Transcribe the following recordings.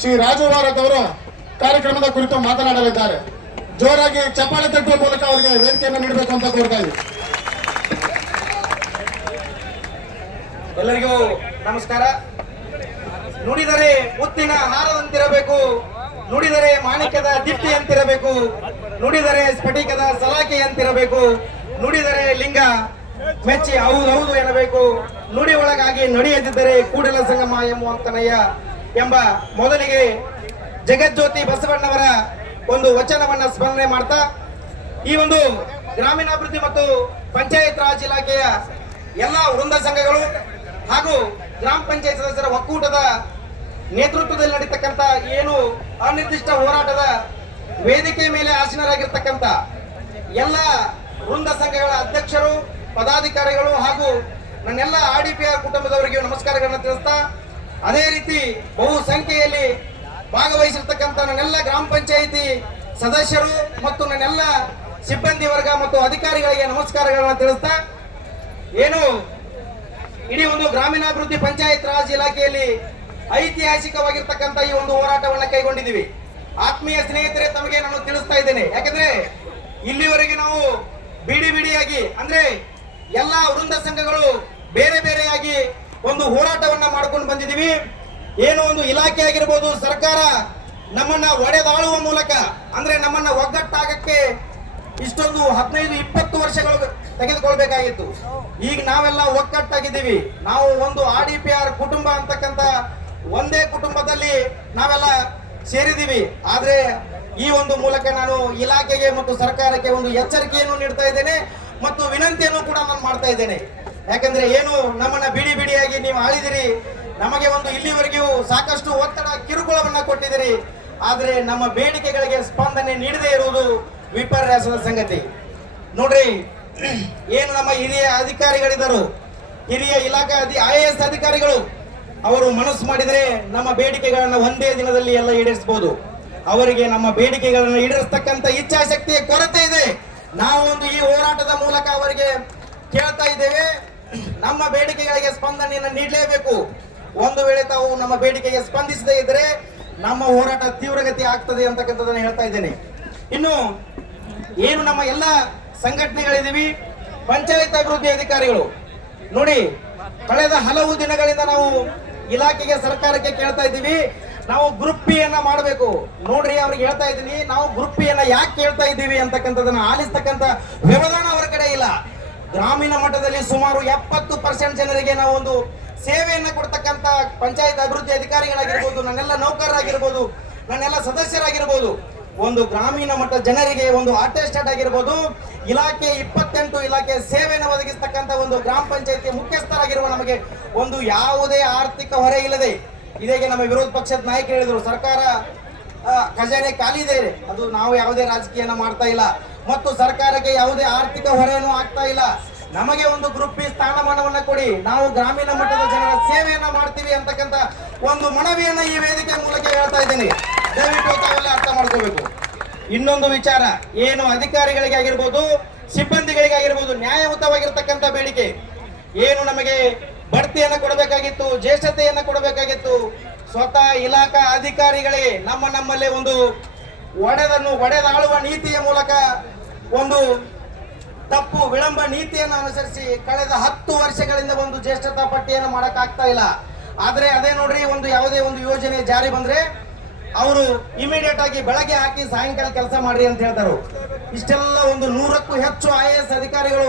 ಶ್ರೀ ರಾಜು ವಾರತ್ ಅವರು ಕಾರ್ಯಕ್ರಮದ ಕುರಿತು ಮಾತನಾಡಲಿದ್ದಾರೆ. ಜೋರಾಗಿ ಚಪ್ಪಾಳೆ ತಟ್ಟುವ ಮೂಲಕ ಅವರಿಗೆ ವೇದಿಕೆಯನ್ನು ನೀಡಬೇಕು ಅಂತ ಕೋರ್ತಾ ಇದ್ದೀವಿ. ಎಲ್ಲರಿಗೂ ನಮಸ್ಕಾರ. ನುಡಿದರೆ ಮುತ್ತಿನ ಹಾರದಂತಿರಬೇಕು, ನುಡಿದರೆ ಮಾಣಿಕ್ಯದ ದಿಟ್ಟಿಯಂತಿರಬೇಕು, ನುಡಿದರೆ ಸ್ಫಟಿಕದ ಸಲಾಕೆಯಂತಿರಬೇಕು, ನುಡಿದರೆ ಲಿಂಗ ಮೆಚ್ಚಿ ಹೌದೌದು ಎನ್ನಬೇಕು, ನುಡಿ ಒಳಗಾಗಿ ನಡೆಯದಿದ್ದರೆ ಕೂಡಲ ಸಂಗಮ ಎಂಬುವಂತನಯ್ಯ ಎಂಬ ಮೊದಲಿಗೆ ಜಗಜ್ಯೋತಿ ಬಸವಣ್ಣವರ ಒಂದು ವಚನವನ್ನ ಸ್ಮರಣೆ ಮಾಡ್ತಾ ಈ ಒಂದು ಗ್ರಾಮೀಣಾಭಿವೃದ್ಧಿ ಮತ್ತು ಪಂಚಾಯತ್ ರಾಜ್ ಇಲಾಖೆಯ ಎಲ್ಲಾ ವೃಂದ ಸಂಘಗಳು ಹಾಗೂ ಗ್ರಾಮ ಪಂಚಾಯತ್ ಸದಸ್ಯರ ಒಕ್ಕೂಟದ ನೇತೃತ್ವದಲ್ಲಿ ನಡೀತಕ್ಕಂಥ ಏನು ಅನಿರ್ದಿಷ್ಟ ಹೋರಾಟದ ವೇದಿಕೆ ಮೇಲೆ ಆಸೀನರಾಗಿರ್ತಕ್ಕಂಥ ಎಲ್ಲ ವೃಂದ ಸಂಘಗಳ ಅಧ್ಯಕ್ಷರು, ಪದಾಧಿಕಾರಿಗಳು ಹಾಗೂ ನನ್ನೆಲ್ಲ ಆರ್ಡಿಪಿಆರ್ ಕುಟುಂಬದವರಿಗೆ ನಮಸ್ಕಾರಗಳನ್ನು ತಿಳಿಸ್ತಾ, ಅದೇ ರೀತಿ ಬಹು ಸಂಖ್ಯೆಯಲ್ಲಿ ಭಾಗವಹಿಸಿರ್ತಕ್ಕಂಥ ನನ್ನೆಲ್ಲ ಗ್ರಾಮ ಪಂಚಾಯಿತಿ ಸದಸ್ಯರು ಮತ್ತು ನನ್ನೆಲ್ಲ ಸಿಬ್ಬಂದಿ ವರ್ಗ ಮತ್ತು ಅಧಿಕಾರಿಗಳಿಗೆ ನಮಸ್ಕಾರಗಳನ್ನು ತಿಳಿಸ್ತಾ, ಏನು ಇಡೀ ಒಂದು ಗ್ರಾಮೀಣಾಭಿವೃದ್ಧಿ ಪಂಚಾಯತ್ ರಾಜ್ ಇಲಾಖೆಯಲ್ಲಿ ಐತಿಹಾಸಿಕವಾಗಿರ್ತಕ್ಕಂಥ ಈ ಒಂದು ಹೋರಾಟವನ್ನ ಕೈಗೊಂಡಿದ್ದೀವಿ. ಆತ್ಮೀಯ ಸ್ನೇಹಿತರೆ, ತಮಗೆ ನಾನು ತಿಳಿಸ್ತಾ ಇದ್ದೇನೆ. ಯಾಕಂದ್ರೆ ಇಲ್ಲಿವರೆಗೆ ನಾವು ಬಿಡಿಯಾಗಿ ಅಂದ್ರೆ ಎಲ್ಲಾ ವೃಂದ ಸಂಘಗಳು ಬೇರೆ ಬೇರೆಯಾಗಿ ಒಂದು ಹೋರಾಟವನ್ನ ಮಾಡ್ಕೊಂಡು ಬಂದಿದ್ದೀವಿ. ಏನೋ ಒಂದು ಇಲಾಖೆ ಆಗಿರ್ಬೋದು, ಸರ್ಕಾರ ನಮ್ಮನ್ನ ಒಡೆದಾಳುವ ಮೂಲಕ ಅಂದ್ರೆ ನಮ್ಮನ್ನ ಒಗ್ಗಟ್ಟಾಗಕ್ಕೆ ಇಷ್ಟೊಂದು 15-20 ವರ್ಷಗಳು ತೆಗೆದುಕೊಳ್ಬೇಕಾಗಿತ್ತು. ಈಗ ನಾವೆಲ್ಲ ಒಗ್ಗಟ್ಟಾಗಿದ್ದೀವಿ. ನಾವು ಒಂದು ಆರ್ಡಿಪಿಆರ್ ಕುಟುಂಬ ಅಂತಕ್ಕಂಥ ಒಂದೇ ಕುಟುಂಬದಲ್ಲಿ ನಾವೆಲ್ಲ ಸೇರಿದ್ದೀವಿ. ಆದ್ರೆ ಈ ಒಂದು ಮೂಲಕ ನಾನು ಇಲಾಖೆಗೆ ಮತ್ತು ಸರ್ಕಾರಕ್ಕೆ ಒಂದು ಎಚ್ಚರಿಕೆಯನ್ನು ನೀಡ್ತಾ ಇದ್ದೇನೆ ಮತ್ತು ವಿನಂತಿಯನ್ನು ಕೂಡ ನಾನು ಮಾಡ್ತಾ ಇದ್ದೇನೆ. ಯಾಕಂದ್ರೆ ಏನು ನಮ್ಮನ್ನ ಬಿಡಿಯಾಗಿ ನೀವು ಆಳಿದಿರಿ, ನಮಗೆ ಒಂದು ಇಲ್ಲಿವರೆಗೂ ಸಾಕಷ್ಟು ಒತ್ತಡ ಕಿರುಕುಳವನ್ನ ಕೊಟ್ಟಿದ್ದೀರಿ. ಆದ್ರೆ ನಮ್ಮ ಬೇಡಿಕೆಗಳಿಗೆ ಸ್ಪಂದನೆ ನೀಡದೇ ಇರುವುದು ವಿಪರ್ಯಾಸದ ಸಂಗತಿ. ನೋಡ್ರಿ, ಏನು ನಮ್ಮ ಹಿರಿಯ ಅಧಿಕಾರಿಗಳಿದ್ದರು, ಹಿರಿಯ ಇಲಾಖಾ IAS ಅಧಿಕಾರಿಗಳು, ಅವರು ಮನಸ್ಸು ಮಾಡಿದರೆ ನಮ್ಮ ಬೇಡಿಕೆಗಳನ್ನ ಒಂದೇ ದಿನದಲ್ಲಿ ಎಲ್ಲ ಈಡೇರಿಸಬಹುದು. ಅವರಿಗೆ ನಮ್ಮ ಬೇಡಿಕೆಗಳನ್ನು ಈಡೇರಿಸತಕ್ಕಂತ ಇಚ್ಛಾಶಕ್ತಿಯ ಕೊರತೆ ಇದೆ. ನಾವು ಒಂದು ಈ ಹೋರಾಟದ ಮೂಲಕ ಅವರಿಗೆ ಕೇಳ್ತಾ ಇದ್ದೇವೆ, ನಮ್ಮ ಬೇಡಿಕೆಗಳಿಗೆ ಸ್ಪಂದನೆಯನ್ನು ನೀಡಲೇಬೇಕು. ಒಂದು ವೇಳೆ ತಾವು ನಮ್ಮ ಬೇಡಿಕೆಗೆ ಸ್ಪಂದಿಸದೇ ಇದ್ರೆ ನಮ್ಮ ಹೋರಾಟ ತೀವ್ರಗತಿ ಆಗ್ತದೆ ಅಂತಕ್ಕಂಥದ್ದನ್ನು ಹೇಳ್ತಾ ಇದ್ದೇನೆ. ಇನ್ನು ಏನು ನಮ್ಮ ಎಲ್ಲ ಸಂಘಟನೆಗಳಿದ್ದೀವಿ, ಪಂಚಾಯತ್ ಅಭಿವೃದ್ಧಿ ಅಧಿಕಾರಿಗಳು ನೋಡಿ, ಕಳೆದ ಹಲವು ದಿನಗಳಿಂದ ನಾವು ಇಲಾಖೆಗೆ ಸರ್ಕಾರಕ್ಕೆ ಕೇಳ್ತಾ ಇದ್ದೀವಿ, ನಾವು ಗ್ರೂಪ್ ಪಿ ಅನ್ನ ಮಾಡಬೇಕು. ನೋಡ್ರಿ, ಅವ್ರಿಗೆ ಹೇಳ್ತಾ ಇದ್ದೀನಿ, ನಾವು ಗ್ರೂಪ್ ಪಿ ಅನ್ನ ಯಾಕೆ ಕೇಳ್ತಾ ಇದ್ದೀವಿ ಅಂತಕ್ಕಂಥದನ್ನ ಆಲಿಸ್ತಕ್ಕಂಥ ವ್ಯವಧಾನ ಅವರ ಕಡೆ ಇಲ್ಲ. ಗ್ರಾಮೀಣ ಮಟ್ಟದಲ್ಲಿ ಸುಮಾರು 70% ಜನರಿಗೆ ನಾವು ಒಂದು ಸೇವೆಯನ್ನ ಕೊಡ್ತಕ್ಕಂಥ ಪಂಚಾಯತ್ ಅಭಿವೃದ್ಧಿ ಅಧಿಕಾರಿಗಳಾಗಿರ್ಬೋದು, ನನ್ನೆಲ್ಲ ನೌಕರರಾಗಿರ್ಬೋದು, ನನ್ನೆಲ್ಲ ಸದಸ್ಯರಾಗಿರ್ಬೋದು, ಒಂದು ಗ್ರಾಮೀಣ ಮಟ್ಟ ಜನರಿಗೆ ಒಂದು ಅಟೆಸ್ಟೆಡ್ ಆಗಿರ್ಬೋದು, ಇಲಾಖೆ 28 ಇಲಾಖೆ ಸೇವೆಯನ್ನು ಒದಗಿಸ್ತಕ್ಕಂಥ ಒಂದು ಗ್ರಾಮ ಪಂಚಾಯತಿ ಮುಖ್ಯಸ್ಥರಾಗಿರುವ ನಮಗೆ ಒಂದು ಯಾವುದೇ ಆರ್ಥಿಕ ಹೊರೆ ಇಲ್ಲದೆ, ಇದೇಗೆ ನಮ್ಮ ವಿರೋಧ ಪಕ್ಷದ ನಾಯಕರು ಹೇಳಿದ್ರು, ಸರ್ಕಾರ ಖಜಾನೆ ಖಾಲಿ ಇದೆ, ಅದು ನಾವು ಯಾವುದೇ ರಾಜಕೀಯನ ಮಾಡ್ತಾ ಇಲ್ಲ ಮತ್ತು ಸರ್ಕಾರಕ್ಕೆ ಯಾವುದೇ ಆರ್ಥಿಕ ಹೊರೆಯನ್ನು ಆಗ್ತಾ ಇಲ್ಲ. ನಮಗೆ ಒಂದು ಗ್ರೂಪ್ ಪಿ ಸ್ಥಾನಮಾನವನ್ನ ಕೊಡಿ, ನಾವು ಗ್ರಾಮೀಣ ಮಟ್ಟದ ಜನರ ಸೇವೆಯನ್ನ ಮಾಡ್ತೀವಿ ಅಂತಕ್ಕಂಥ ಒಂದು ಮನವಿಯನ್ನ ಈ ವೇದಿಕೆ ಮೂಲಕ ಹೇಳ್ತಾ ಇದ್ದೇನೆ. ದಯವಿಟ್ಟು ತಾವೆಲ್ಲ ಅರ್ಥ ಮಾಡ್ಕೋಬೇಕು. ಇನ್ನೊಂದು ವಿಚಾರ, ಏನು ಅಧಿಕಾರಿಗಳಿಗೆ ಆಗಿರ್ಬೋದು, ಸಿಬ್ಬಂದಿಗಳಿಗೆ ಆಗಿರ್ಬೋದು, ನ್ಯಾಯಯುತವಾಗಿರ್ತಕ್ಕಂಥ ಬೇಡಿಕೆ ಏನು, ನಮಗೆ ಬಡ್ತಿಯನ್ನ ಕೊಡಬೇಕಾಗಿತ್ತು, ಜ್ಯೇಷ್ಠತೆಯನ್ನ ಕೊಡಬೇಕಾಗಿತ್ತು. ಸ್ವತಃ ಇಲಾಖಾ ಅಧಿಕಾರಿಗಳಿಗೆ ನಮ್ಮಲ್ಲೇ ಒಂದು ಒಡೆದಾಳುವ ನೀತಿಯ ಮೂಲಕ ಒಂದು ತಪ್ಪು ವಿಳಂಬ ನೀತಿಯನ್ನು ಅನುಸರಿಸಿ ಕಳೆದ 10 ವರ್ಷಗಳಿಂದ ಒಂದು ಜ್ಯೇಷ್ಠತಾ ಪಟ್ಟಿಯನ್ನು ಮಾಡಕ್ ಆಗ್ತಾ ಇಲ್ಲ. ಆದ್ರೆ ಅದೇ ನೋಡ್ರಿ, ಒಂದು ಯಾವುದೇ ಒಂದು ಯೋಜನೆ ಜಾರಿ ಬಂದ್ರೆ ಅವರು ಇಮಿಡಿಯೇಟ್ ಆಗಿ ಬೆಳಗ್ಗೆ ಹಾಕಿ ಸಾಯಂಕಾಲ ಕೆಲಸ ಮಾಡ್ರಿ ಅಂತ ಹೇಳ್ತಾರೆ. ಇಷ್ಟೆಲ್ಲ ಒಂದು 100ಕ್ಕೂ ಹೆಚ್ಚು IAS ಅಧಿಕಾರಿಗಳು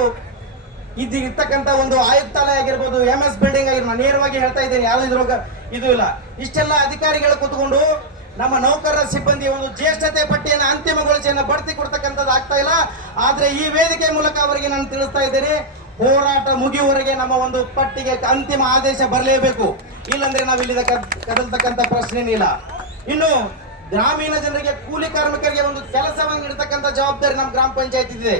ಇರ್ತಕ್ಕಂಥ ಒಂದು ಆಯುಕ್ತಾಲಯ ಆಗಿರ್ಬೋದು, MS ಬಿಲ್ಡಿಂಗ್ ಆಗಿರ್ಬೋದು, ನೇರವಾಗಿ ಹೇಳ್ತಾ ಇದ್ದೇನೆ, ಯಾವ್ದು ಇದ್ರೊಳಗ ಇದು ಇಲ್ಲ. ಇಷ್ಟೆಲ್ಲ ಅಧಿಕಾರಿಗಳು ಕೂತ್ಕೊಂಡು ನಮ್ಮ ನೌಕರರ ಸಿಬ್ಬಂದಿ ಒಂದು ಜ್ಯೇಷ್ಠತೆ ಪಟ್ಟಿಯನ್ನು ಅಂತಿಮಗೊಳಿಸಿ ಬಡ್ತಿ ಕೊಡ್ತಕ್ಕಂಥದ್ದು ಆಗ್ತಾ ಇಲ್ಲ. ಆದ್ರೆ ಈ ವೇದಿಕೆ ಮೂಲಕ ಅವರಿಗೆ ನಾನು ತಿಳಿಸ್ತಾ ಇದ್ದೇನೆ, ಹೋರಾಟ ಮುಗಿಯುವವರೆಗೆ ನಮ್ಮ ಒಂದು ಪಟ್ಟಿಗೆ ಅಂತಿಮ ಆದೇಶ ಬರಲೇಬೇಕು. ಇಲ್ಲಂದ್ರೆ ನಾವು ಇಲ್ಲಿ ಕದಲ್ತಕ್ಕಂಥ ಪ್ರಶ್ನೆನೇ ಇಲ್ಲ. ಇನ್ನು ಗ್ರಾಮೀಣ ಜನರಿಗೆ, ಕೂಲಿ ಕಾರ್ಮಿಕರಿಗೆ ಒಂದು ಕೆಲಸವನ್ನು ನೀಡತಕ್ಕಂಥ ಜವಾಬ್ದಾರಿ ನಮ್ಮ ಗ್ರಾಮ ಪಂಚಾಯತ್ ಇದೆ.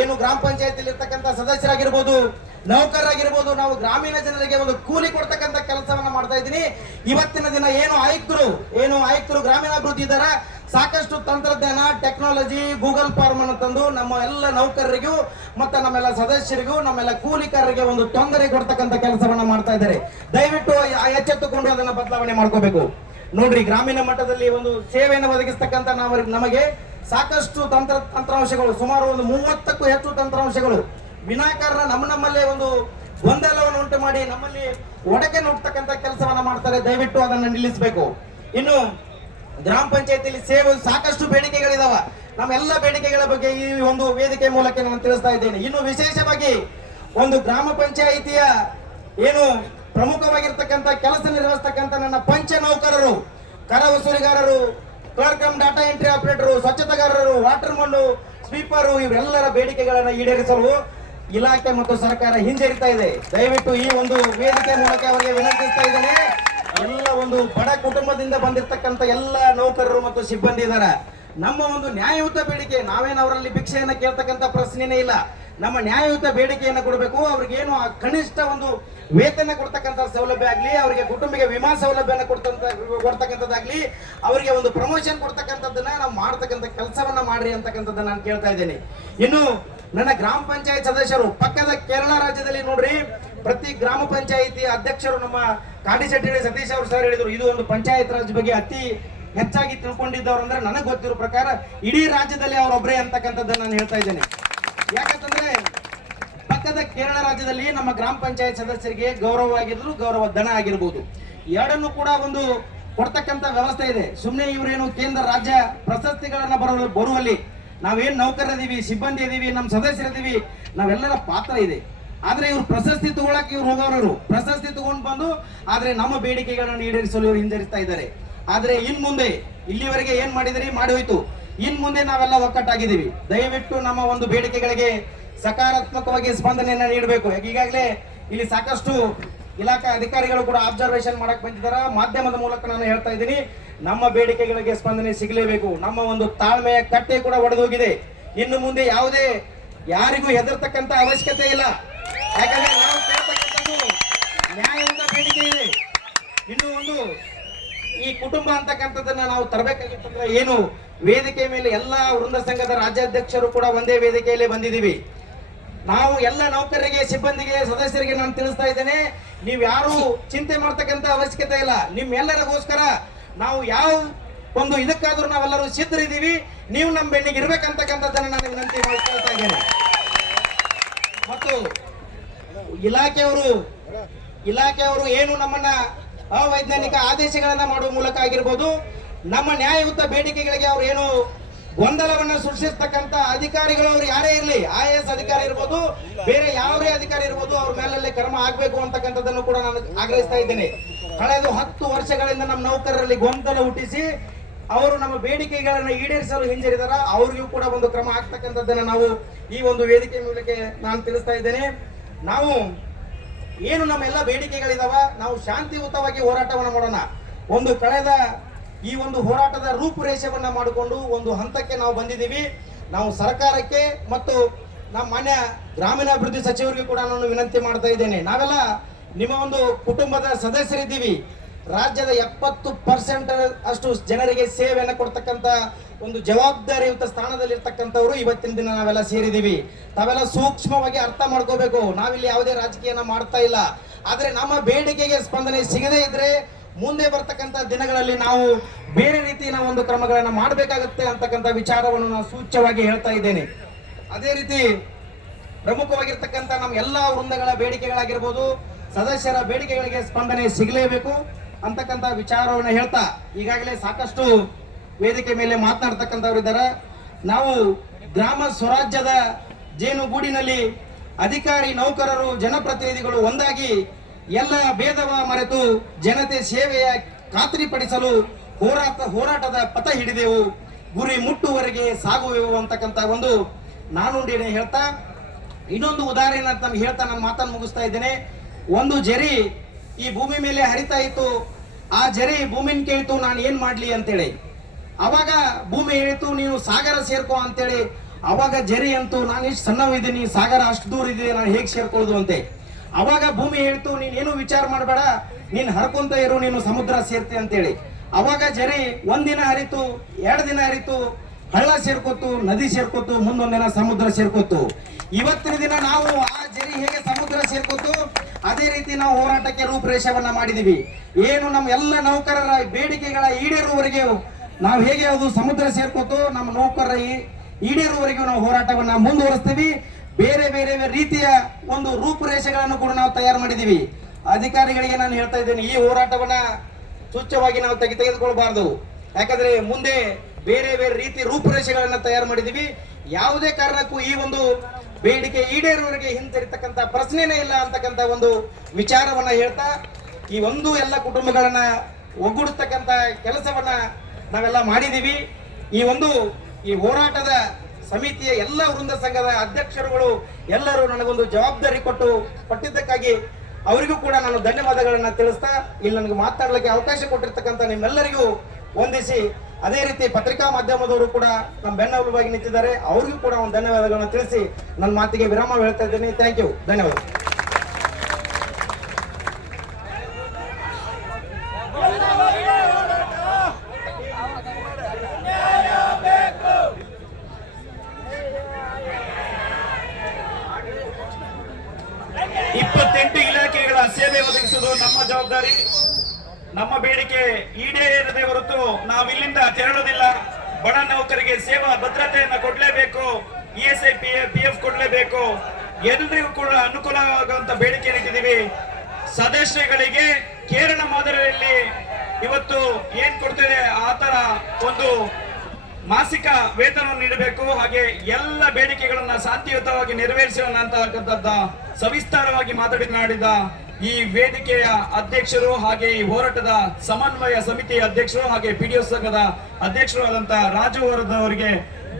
ಏನು ಗ್ರಾಮ ಪಂಚಾಯತಿಯಲ್ಲಿ ಇರ್ತಕ್ಕಂಥ ಸದಸ್ಯರಾಗಿರ್ಬೋದು, ನೌಕರರಾಗಿರ್ಬೋದು, ನಾವು ಗ್ರಾಮೀಣ ಜನರಿಗೆ ಒಂದು ಕೂಲಿ ಕೊಡ್ತಕ್ಕಂಥ ಕೆಲಸವನ್ನ ಮಾಡ್ತಾ ಇದ್ದೀನಿ. ಇವತ್ತಿನ ದಿನ ಏನು ಆಯುಕ್ತರು ಗ್ರಾಮೀಣಾಭಿವೃದ್ಧಿ ಇದ್ದಾರ, ಸಾಕಷ್ಟು ತಂತ್ರಜ್ಞಾನ, ಟೆಕ್ನಾಲಜಿ, ಗೂಗಲ್ ಫಾರ್ಮ್ ಅನ್ನು ತಂದು ನಮ್ಮ ಎಲ್ಲ ನೌಕರರಿಗೂ ಮತ್ತೆ ನಮ್ಮೆಲ್ಲ ಸದಸ್ಯರಿಗೂ, ನಮ್ಮೆಲ್ಲ ಕೂಲಿಕಾರರಿಗೆ ಒಂದು ತೊಂದರೆ ಕೊಡ್ತಕ್ಕಂಥ ಕೆಲಸವನ್ನ ಮಾಡ್ತಾ ಇದ್ದಾರೆ. ದಯವಿಟ್ಟು ಎಚ್ಚೆತ್ತುಕೊಂಡು ಅದನ್ನ ಬದಲಾವಣೆ ಮಾಡ್ಕೋಬೇಕು. ನೋಡ್ರಿ ಗ್ರಾಮೀಣ ಮಟ್ಟದಲ್ಲಿ ಒಂದು ಸೇವೆಯನ್ನು ಒದಗಿಸ್ತಕ್ಕಂಥ ನಮಗೆ ಸಾಕಷ್ಟು ತಂತ್ರಾಂಶಗಳು, ಸುಮಾರು ಒಂದು 30ಕ್ಕೂ ಹೆಚ್ಚು ತಂತ್ರಾಂಶಗಳು ವಿನಾಕಾರಣ ನಮ್ಮಲ್ಲೇ ಒಂದು ಗೊಂದಲವನ್ನು ಉಂಟು ಮಾಡಿ ನಮ್ಮಲ್ಲಿ ಒಡಕೆ ನುಡ್ತಕ್ಕಂಥ ಕೆಲಸವನ್ನ ಮಾಡ್ತಾರೆ. ದಯವಿಟ್ಟು ಅದನ್ನು ನಿಲ್ಲಿಸಬೇಕು. ಇನ್ನು ಗ್ರಾಮ ಪಂಚಾಯತಿಯಲ್ಲಿ ಸೇವೆ ಸಾಕಷ್ಟು ಬೇಡಿಕೆಗಳಿದಾವ. ನಮ್ಮೆಲ್ಲ ಬೇಡಿಕೆಗಳ ಬಗ್ಗೆ ಈ ಒಂದು ವೇದಿಕೆ ಮೂಲಕ ನಾನು ತಿಳಿಸ್ತಾ ಇದ್ದೇನೆ. ಇನ್ನು ವಿಶೇಷವಾಗಿ ಒಂದು ಗ್ರಾಮ ಪಂಚಾಯಿತಿಯ ಏನು ಪ್ರಮುಖವಾಗಿರ್ತಕ್ಕಂಥ ಕೆಲಸ ನಿರ್ವಹಿಸ್ತಕ್ಕಂಥ ನನ್ನ ಪಂಚ ನೌಕರರು, ಕರ ವಸೂಲಿಗಾರರು, clerk cum data entry operator, ಸ್ವಚ್ಛತೆಗಾರರು, ವಾಟರ್ ಮನ್ ಸ್ವೀಪರು, ಇವರೆಲ್ಲರ ಬೇಡಿಕೆಗಳನ್ನು ಈಡೇರಿಸಲು ಇಲಾಖೆ ಮತ್ತು ಸರ್ಕಾರ ಹಿಂಜರಿತಾ ಇದೆ. ದಯವಿಟ್ಟು ಈ ಒಂದು ವೇದಿಕೆ ಮೂಲಕ ಅವರಿಗೆ ವಿನಂತಿಸ್ತಾ ಇದ್ದೇನೆ. ಎಲ್ಲ ಒಂದು ಬಡ ಕುಟುಂಬದಿಂದ ಬಂದಿರತಕ್ಕಂಥ ಎಲ್ಲ ನೌಕರರು ಮತ್ತು ಸಿಬ್ಬಂದಿ ಇದ್ದಾರೆ. ನಮ್ಮ ಒಂದು ನ್ಯಾಯಯುತ ಬೇಡಿಕೆ, ನಾವೇನು ಅವರಲ್ಲಿ ಭಿಕ್ಷೆಯನ್ನ ಕೇಳ್ತಕ್ಕಂಥ ಪ್ರಶ್ನೆನೇ ಇಲ್ಲ. ನಮ್ಮ ನ್ಯಾಯಯುತ ಬೇಡಿಕೆಯನ್ನು ಕೊಡಬೇಕು. ಅವ್ರಿಗೇನು ಕನಿಷ್ಠ ಒಂದು ವೇತನ ಕೊಡ್ತಕ್ಕಂಥ ಸೌಲಭ್ಯ ಆಗ್ಲಿ, ಅವರಿಗೆ ಕುಟುಂಬಕ್ಕೆ ವಿಮಾ ಸೌಲಭ್ಯನ ಕೊಡ್ತಕ್ಕಂಥದ್ದಾಗ್ಲಿ, ಅವರಿಗೆ ಒಂದು ಪ್ರಮೋಷನ್ ಕೊಡ್ತಕ್ಕಂಥದ್ದನ್ನ ನಾವು ಮಾಡ್ತಕ್ಕಂಥ ಕೆಲಸವನ್ನ ಮಾಡ್ರಿ ಅಂತಕ್ಕಂಥದ್ದನ್ನ ನಾನು ಕೇಳ್ತಾ ಇದ್ದೇನೆ. ಇನ್ನು ನನ್ನ ಗ್ರಾಮ ಪಂಚಾಯತ್ ಸದಸ್ಯರು ಪಕ್ಕದ ಕೇರಳ ರಾಜ್ಯದಲ್ಲಿ ನೋಡ್ರಿ, ಪ್ರತಿ ಗ್ರಾಮ ಪಂಚಾಯಿತಿ ಅಧ್ಯಕ್ಷರು ನಮ್ಮ ಕಾಡಿಶೆಟ್ಟಿ ಸತೀಶ್ ಅವರು ಸರ್ ಹೇಳಿದ್ರು, ಇದು ಒಂದು ಪಂಚಾಯತ್ ರಾಜ್ ಬಗ್ಗೆ ಅತಿ ಹೆಚ್ಚಾಗಿ ತಿಳ್ಕೊಂಡಿದ್ದವ್ರು ಅಂದ್ರೆ ನನಗೆ ಗೊತ್ತಿರೋ ಪ್ರಕಾರ ಇಡೀ ರಾಜ್ಯದಲ್ಲಿ ಅವರೊಬ್ಬರೇ ಅಂತಕ್ಕಂಥದ್ದನ್ನ ನಾನು ಹೇಳ್ತಾ ಇದ್ದೇನೆ. ಯಾಕಂತಂದ್ರೆ ಪಕ್ಕದ ಕೇರಳ ರಾಜ್ಯದಲ್ಲಿ ನಮ್ಮ ಗ್ರಾಮ ಪಂಚಾಯತ್ ಸದಸ್ಯರಿಗೆ ಗೌರವವಾಗಿದ್ರು, ಗೌರವ ಧನ ಆಗಿರ್ಬೋದು, ಎರಡನ್ನು ಕೂಡ ಒಂದು ಕೊಡ್ತಕ್ಕಂಥ ವ್ಯವಸ್ಥೆ ಇದೆ. ಸುಮ್ಮನೆ ಇವರೇನು ಕೇಂದ್ರ ರಾಜ್ಯ ಪ್ರಶಸ್ತಿಗಳನ್ನ ಬರುವಲ್ಲಿ ನಾವೇನ್ ನೌಕರರಿದೀವಿ, ಸಿಬ್ಬಂದಿ ಇದೀವಿ, ನಮ್ಮ ಸದಸ್ಯರಿದೀವಿ, ನಾವೆಲ್ಲರ ಪಾತ್ರ ಇದೆ. ಆದ್ರೆ ಇವ್ರು ಪ್ರಶಸ್ತಿ ತಗೊಳಕ್ ಇವ್ರು ಹೋಗೋರು ಪ್ರಶಸ್ತಿ ತಗೊಂಡು ಬಂದು ಆದ್ರೆ ನಮ್ಮ ಬೇಡಿಕೆಗಳನ್ನು ಈಡೇರಿಸಲು ಇವ್ರು ಹಿಂಜರಿಸ್ತಾ ಇದ್ದಾರೆ. ಆದ್ರೆ ಇನ್ ಮುಂದೆ ಇಲ್ಲಿವರೆಗೆ ಏನ್ ಮಾಡಿದಿರಿ ಮಾಡಿ ಹೋಯ್ತು. ಇನ್ ಮುಂದೆ ನಾವೆಲ್ಲ ಒಕ್ಕಟ್ಟಾಗಿದ್ದೀವಿ. ದಯವಿಟ್ಟು ನಮ್ಮ ಒಂದು ಬೇಡಿಕೆಗಳಿಗೆ ಸಕಾರಾತ್ಮಕವಾಗಿ ಸ್ಪಂದನೆಯನ್ನ ನೀಡಬೇಕು. ಈಗಾಗಲೇ ಇಲ್ಲಿ ಸಾಕಷ್ಟು ಇಲಾಖಾ ಅಧಿಕಾರಿಗಳು ಕೂಡ ಅಬ್ಸರ್ವೇಷನ್ ಮಾಡಕ್ ಬಂದಿದ್ದಾರೆ. ಮಾಧ್ಯಮದ ಮೂಲಕ ನಾನು ಹೇಳ್ತಾ ಇದ್ದೀನಿ, ನಮ್ಮ ಬೇಡಿಕೆಗಳಿಗೆ ಸ್ಪಂದನೆ ಸಿಗಲೇಬೇಕು. ನಮ್ಮ ಒಂದು ತಾಳ್ಮೆಯ ಕಟ್ಟೆ ಕೂಡ ಒಡೆದೋಗಿದೆ. ಇನ್ನು ಮುಂದೆ ಯಾವುದೇ ಯಾರಿಗೂ ಹೆದರ್ತಕ್ಕಂಥ ಅವಶ್ಯಕತೆ ಇಲ್ಲ. ಯಾಕಂದ್ರೆ ನಾವು ಕೇಳ್ತಕ್ಕಂಥದ್ದು ನ್ಯಾಯಯುತ ಬೇಡಿಕೆ ಇದೆ. ಇನ್ನು ಒಂದು ಈ ಕುಟುಂಬ ಅಂತಕ್ಕಂಥದ್ದನ್ನ ನಾವು ತರಬೇಕಾಗಿತ್ತಂದ್ರೆ ಏನು ವೇದಿಕೆ ಮೇಲೆ ಎಲ್ಲಾ ವೃಂದ ಸಂಘದ ರಾಜ್ಯಾಧ್ಯಕ್ಷರು ಕೂಡ ಒಂದೇ ವೇದಿಕೆಯಲ್ಲಿ ಬಂದಿದ್ದೀವಿ. ನಾವು ಎಲ್ಲ ನೌಕರರಿಗೆ, ಸಿಬ್ಬಂದಿಗೆ, ಸದಸ್ಯರಿಗೆ ನಾನು ತಿಳಿಸ್ತಾ ಇದ್ದೇನೆ, ನೀವು ಯಾರು ಚಿಂತೆ ಮಾಡ್ತಕ್ಕಂಥ ಅವಶ್ಯಕತೆ ಇಲ್ಲ. ನಿಮ್ಮೆಲ್ಲರಿಗೋಸ್ಕರ ನಾವು ಯಾವ ಒಂದು ಇದಕ್ಕಾದ್ರೂ ನಾವೆಲ್ಲರೂ ಸಿದ್ಧರಿದ್ದೀವಿ. ನೀವು ನಮ್ಮ ಬೆನ್ನಿಗೆ ಇರ್ಬೇಕಂತಕ್ಕಂಥದ್ದನ್ನ ನಾನು ವಿನಂತಿ ಮಾಡ್ಕೊಳ್ತಾ ಇದ್ದೇನೆ. ಮತ್ತು ಇಲಾಖೆಯವರು ಏನು ನಮ್ಮನ್ನ ಅವೈಜ್ಞಾನಿಕ ಆದೇಶಗಳನ್ನ ಮಾಡುವ ಮೂಲಕ ಆಗಿರ್ಬೋದು, ನಮ್ಮ ನ್ಯಾಯಯುತ ಬೇಡಿಕೆಗಳಿಗೆ ಅವ್ರು ಏನು ಗೊಂದಲವನ್ನ ಸೃಷ್ಟಿಸ್ತಕ್ಕಂಥ ಅಧಿಕಾರಿಗಳು ಅವ್ರು ಯಾರೇ ಇರಲಿ, IAS ಅಧಿಕಾರಿ ಇರ್ಬೋದು, ಬೇರೆ ಯಾವುದೇ ಅಧಿಕಾರಿ ಇರ್ಬೋದು, ಅವ್ರ ಮೇಲಲ್ಲೇ ಕ್ರಮ ಆಗ್ಬೇಕು ಅಂತಕ್ಕಂಥದ್ದನ್ನು ಕೂಡ ನಾನು ಆಗ್ರಹಿಸ್ತಾ ಇದ್ದೇನೆ. ಕಳೆದ 10 ವರ್ಷಗಳಿಂದ ನಮ್ಮ ನೌಕರರಲ್ಲಿ ಗೊಂದಲ ಹುಟ್ಟಿಸಿ ಅವರು ನಮ್ಮ ಬೇಡಿಕೆಗಳನ್ನು ಈಡೇರಿಸಲು ಹಿಂಜರಿದಾರ. ಅವ್ರಿಗೂ ಕೂಡ ಒಂದು ಕ್ರಮ ಆಗ್ತಕ್ಕಂಥದ್ದನ್ನ ನಾವು ಈ ಒಂದು ವೇದಿಕೆ ಮೂಲಕ ನಾನು ತಿಳಿಸ್ತಾ ಇದ್ದೇನೆ. ನಾವು ಏನು ನಮ್ಮೆಲ್ಲ ಬೇಡಿಕೆಗಳಿದಾವ, ನಾವು ಶಾಂತಿಯುತವಾಗಿ ಹೋರಾಟವನ್ನು ಮಾಡೋಣ. ಒಂದು ಕಳೆದ ಈ ಒಂದು ಹೋರಾಟದ ರೂಪುರೇಷೆಯನ್ನ ಮಾಡಿಕೊಂಡು ಒಂದು ಹಂತಕ್ಕೆ ನಾವು ಬಂದಿದ್ದೀವಿ. ನಾವು ಸರ್ಕಾರಕ್ಕೆ ಮತ್ತು ನಮ್ಮ ಮಾನ್ಯ ಗ್ರಾಮೀಣಾಭಿವೃದ್ಧಿ ಸಚಿವರಿಗೂ ಕೂಡ ನಾನು ವಿನಂತಿ ಮಾಡ್ತಾ ಇದ್ದೇನೆ. ನಾವೆಲ್ಲ ನಿಮ್ಮ ಒಂದು ಕುಟುಂಬದ ಸದಸ್ಯರಿದ್ದೀವಿ. ರಾಜ್ಯದ 70% ಅಷ್ಟು ಜನರಿಗೆ ಸೇವೆಯನ್ನು ಕೊಡ್ತಕ್ಕಂಥ ಒಂದು ಜವಾಬ್ದಾರಿಯುತ ಸ್ಥಾನದಲ್ಲಿರ್ತಕ್ಕಂಥವ್ರು ಇವತ್ತಿನ ದಿನ ನಾವೆಲ್ಲ ಸೇರಿದ್ದೀವಿ. ತಾವೆಲ್ಲ ಸೂಕ್ಷ್ಮವಾಗಿ ಅರ್ಥ ಮಾಡ್ಕೋಬೇಕು. ನಾವಿಲ್ಲಿ ಯಾವುದೇ ರಾಜಕೀಯನ ಮಾಡ್ತಾ ಇಲ್ಲ. ಆದ್ರೆ ನಮ್ಮ ಬೇಡಿಕೆಗೆ ಸ್ಪಂದನೆ ಸಿಗದೇ ಇದ್ರೆ ಮುಂದೆ ಬರ್ತಕ್ಕಂಥ ದಿನಗಳಲ್ಲಿ ನಾವು ಬೇರೆ ರೀತಿಯ ಒಂದು ಕ್ರಮಗಳನ್ನು ಮಾಡಬೇಕಾಗುತ್ತೆ ಅಂತಕ್ಕಂಥ ವಿಚಾರವನ್ನು ನಾನು ಸೂಚ್ಯವಾಗಿ ಹೇಳ್ತಾ ಇದ್ದೇನೆ. ಅದೇ ರೀತಿ ಪ್ರಮುಖವಾಗಿರ್ತಕ್ಕಂಥ ನಮ್ಮ ಎಲ್ಲಾ ವೃಂದಗಳ ಬೇಡಿಕೆಗಳಾಗಿರ್ಬೋದು, ಸದಸ್ಯರ ಬೇಡಿಕೆಗಳಿಗೆ ಸ್ಪಂದನೆ ಸಿಗಲೇಬೇಕು ಅಂತಕ್ಕಂಥ ವಿಚಾರವನ್ನು ಹೇಳ್ತಾ, ಈಗಾಗಲೇ ಸಾಕಷ್ಟು ವೇದಿಕೆ ಮೇಲೆ ಮಾತನಾಡ್ತಕ್ಕಂಥವ್ರು ಇದ್ದಾರೆ. ನಾವು ಗ್ರಾಮ ಸ್ವರಾಜ್ಯದ ಜೇನುಗೂಡಿನಲ್ಲಿ ಅಧಿಕಾರಿ, ನೌಕರರು, ಜನಪ್ರತಿನಿಧಿಗಳು ಒಂದಾಗಿ ಎಲ್ಲ ಭೇದವ ಮರೆತು ಜನತೆ ಸೇವೆಯ ಖಾತ್ರಿಪಡಿಸಲು ಹೋರಾಟದ ಪಥ ಹಿಡಿದೆವು, ಗುರಿ ಮುಟ್ಟುವರೆಗೆ ಸಾಗುವೆವು ಅಂತಕ್ಕಂಥ ಒಂದು ನಾನುಡಿಯನ್ನು ಹೇಳ್ತಾ, ಇನ್ನೊಂದು ಉದಾಹರಣೆ ಅಂತ ಹೇಳ್ತಾ ನಾನು ಮಾತನ್ನು ಮುಗಿಸ್ತಾ ಇದ್ದೇನೆ. ಒಂದು ಜರಿ ಈ ಭೂಮಿ ಮೇಲೆ ಹರಿತಾ ಇತ್ತು. ಆ ಜರಿ ಭೂಮಿನ ಕೇಳಿತು, ನಾನು ಏನ್ ಮಾಡ್ಲಿ ಅಂತೇಳಿ. ಅವಾಗ ಭೂಮಿ ಹೇಳಿತು, ನೀನು ಸಾಗರ ಸೇರ್ಕೋ ಅಂತೇಳಿ. ಅವಾಗ ಜರಿ ಅಂತೂ, ನಾನು ಇಷ್ಟು ಸಣ್ಣವಿದ್ದೀನಿ, ಸಾಗರ ಅಷ್ಟು ದೂರ ಇದೆ, ನಾನು ಹೇಗೆ ಸೇರ್ಕೊಳ್ಳೋದು ಅಂತೆ. ಅವಾಗ ಭೂಮಿ ಹೇಳ್ತು, ನೀನೇನು ವಿಚಾರ ಮಾಡಬೇಡ, ನೀನ್ ಹರ್ಕೊಂತ ಇರು, ನೀನು ಸಮುದ್ರ ಸೇರ್ತಿ ಅಂತೇಳಿ. ಅವಾಗ ಜರಿ ಒಂದಿನ ಹರಿತು, 2 ದಿನ ಹರಿತು, ಹಳ್ಳ ಸೇರ್ಕೋತು, ನದಿ ಸೇರ್ಕೋತು, ಮುಂದೊಂದಿನ ಸಮುದ್ರ ಸೇರ್ಕೋತು. ಇವತ್ತಿನ ದಿನ ನಾವು ಆ ಜರಿ ಹೇಗೆ ಸಮುದ್ರ ಸೇರ್ಕೋತು, ಅದೇ ಅದೇ ರೀತಿ ನಾವು ಹೋರಾಟಕ್ಕೆ ರೂಪುರೇಷೆವನ್ನ ಮಾಡಿದೀವಿ. ಏನು ನಮ್ಮ ಎಲ್ಲ ನೌಕರರ ಬೇಡಿಕೆಗಳ ಈಡೇರುವವರೆಗೆ ನಾವು ಹೇಗೆ ಅದು ಸಮುದ್ರ ಸೇರ್ಕೋತು ನಮ್ಮ ನೌಕರರ ಈಡೇರುವವರೆಗೂ ನಾವು ಹೋರಾಟವನ್ನ ಮುಂದುವರಿಸ್ತೀವಿ. ಬೇರೆ ಬೇರೆ ರೀತಿಯ ಒಂದು ರೂಪುರೇಷೆಗಳನ್ನು ಕೂಡ ನಾವು ತಯಾರು ಮಾಡಿದೀವಿ. ಅಧಿಕಾರಿಗಳಿಗೆ ನಾನು ಹೇಳ್ತಾ ಇದ್ದೇನೆ, ಈ ಹೋರಾಟವನ್ನ ತುಚ್ಛವಾಗಿ ನಾವು ತೆಗೆದುಕೊಳ್ಬಾರ್ದು. ಯಾಕಂದ್ರೆ ಮುಂದೆ ಬೇರೆ ಬೇರೆ ರೀತಿ ರೂಪುರೇಷೆಗಳನ್ನ ತಯಾರು ಮಾಡಿದೀವಿ. ಯಾವುದೇ ಕಾರಣಕ್ಕೂ ಈ ಒಂದು ಬೇಡಿಕೆ ಈಡೇರುವವರೆಗೆ ಹಿಂತಿರ್ತಕ್ಕಂಥ ಪ್ರಶ್ನೆನೇ ಇಲ್ಲ ಅಂತಕ್ಕಂಥ ಒಂದು ವಿಚಾರವನ್ನ ಹೇಳ್ತಾ, ಈ ಒಂದು ಎಲ್ಲ ಕುಟುಂಬಗಳನ್ನ ಒಗ್ಗೂಡಿಸ್ತಕ್ಕಂಥ ಕೆಲಸವನ್ನ ನಾವೆಲ್ಲ ಮಾಡಿದೀವಿ. ಈ ಹೋರಾಟದ ಸಮಿತಿಯ ಎಲ್ಲ ವೃಂದ ಸಂಘದ ಅಧ್ಯಕ್ಷರುಗಳು ಎಲ್ಲರೂ ನನಗೊಂದು ಜವಾಬ್ದಾರಿ ಕೊಟ್ಟಿದ್ದಕ್ಕಾಗಿ ಅವರಿಗೂ ಕೂಡ ನಾನು ಧನ್ಯವಾದಗಳನ್ನ ತಿಳಿಸ್ತಾ, ಇಲ್ಲಿ ನನಗೆ ಮಾತಾಡಲಿಕ್ಕೆ ಅವಕಾಶ ಕೊಟ್ಟಿರ್ತಕ್ಕಂಥ ನಿಮ್ಮೆಲ್ಲರಿಗೂ ವಂದಿಸಿ, ಅದೇ ರೀತಿ ಪತ್ರಿಕಾ ಮಾಧ್ಯಮದವರು ಕೂಡ ನಮ್ಮ ಬೆನ್ನೆಲುಬಾಗಿ ನಿಂತಿದ್ದಾರೆ, ಅವ್ರಿಗೂ ಕೂಡ ಒಂದು ಧನ್ಯವಾದಗಳನ್ನ ತಿಳಿಸಿ ನನ್ನ ಮಾತಿಗೆ ವಿರಾಮ ಹೇಳ್ತಾ ಇದ್ದೀನಿ. ಥ್ಯಾಂಕ್ ಯು, ಧನ್ಯವಾದ. ಸೇವೆ ಒದಗಿಸುವುದು ನಮ್ಮ ಜವಾಬ್ದಾರಿ. ನಮ್ಮ ಬೇಡಿಕೆ ಈಡೇರದೆ ಹೊರತು ನಾವಿಲ್ಲಿಂದ ತೆರಳುವುದಿಲ್ಲ. ಬಡ ನೌಕರಿಗೆ ಸೇವಾ ಭದ್ರತೆಯನ್ನು ಕೊಡಲೇಬೇಕು, ESI PF ಕೊಡಲೇಬೇಕು, ಎಲ್ಲರಿಗೂ ಕೂಡ ಅನುಕೂಲವಾಗುವಂತ ಬೇಡಿಕೆ ಇಟ್ಟಿದ್ದೀವಿ. ಸದಸ್ಯಗಳಿಗೆ ಕೇರಳ ಮಾದರಿಯಲ್ಲಿ ಇವತ್ತು ಏನ್ ಕೊಡ್ತಿದೆ ಆ ತರ ಒಂದು ಮಾಸಿಕ ವೇತನ ನೀಡಬೇಕು. ಹಾಗೆ ಎಲ್ಲ ಬೇಡಿಕೆಗಳನ್ನ ಶಾಂತಿಯುತವಾಗಿ ನೆರವೇರಿಸೋಣ ಅಂತಕ್ಕಂಥದ್ದ ಸವಿಸ್ತಾರವಾಗಿ ಮಾತನಾಡಿದ ಈ ವೇದಿಕೆಯ ಅಧ್ಯಕ್ಷರು, ಹಾಗೆ ಈ ಹೋರಾಟದ ಸಮನ್ವಯ ಸಮಿತಿಯ ಅಧ್ಯಕ್ಷರು, ಹಾಗೆ PDO ಸಂಘದ ಅಧ್ಯಕ್ಷರು ಆದಂತ ರಾಜು ಅವರಿಗೆ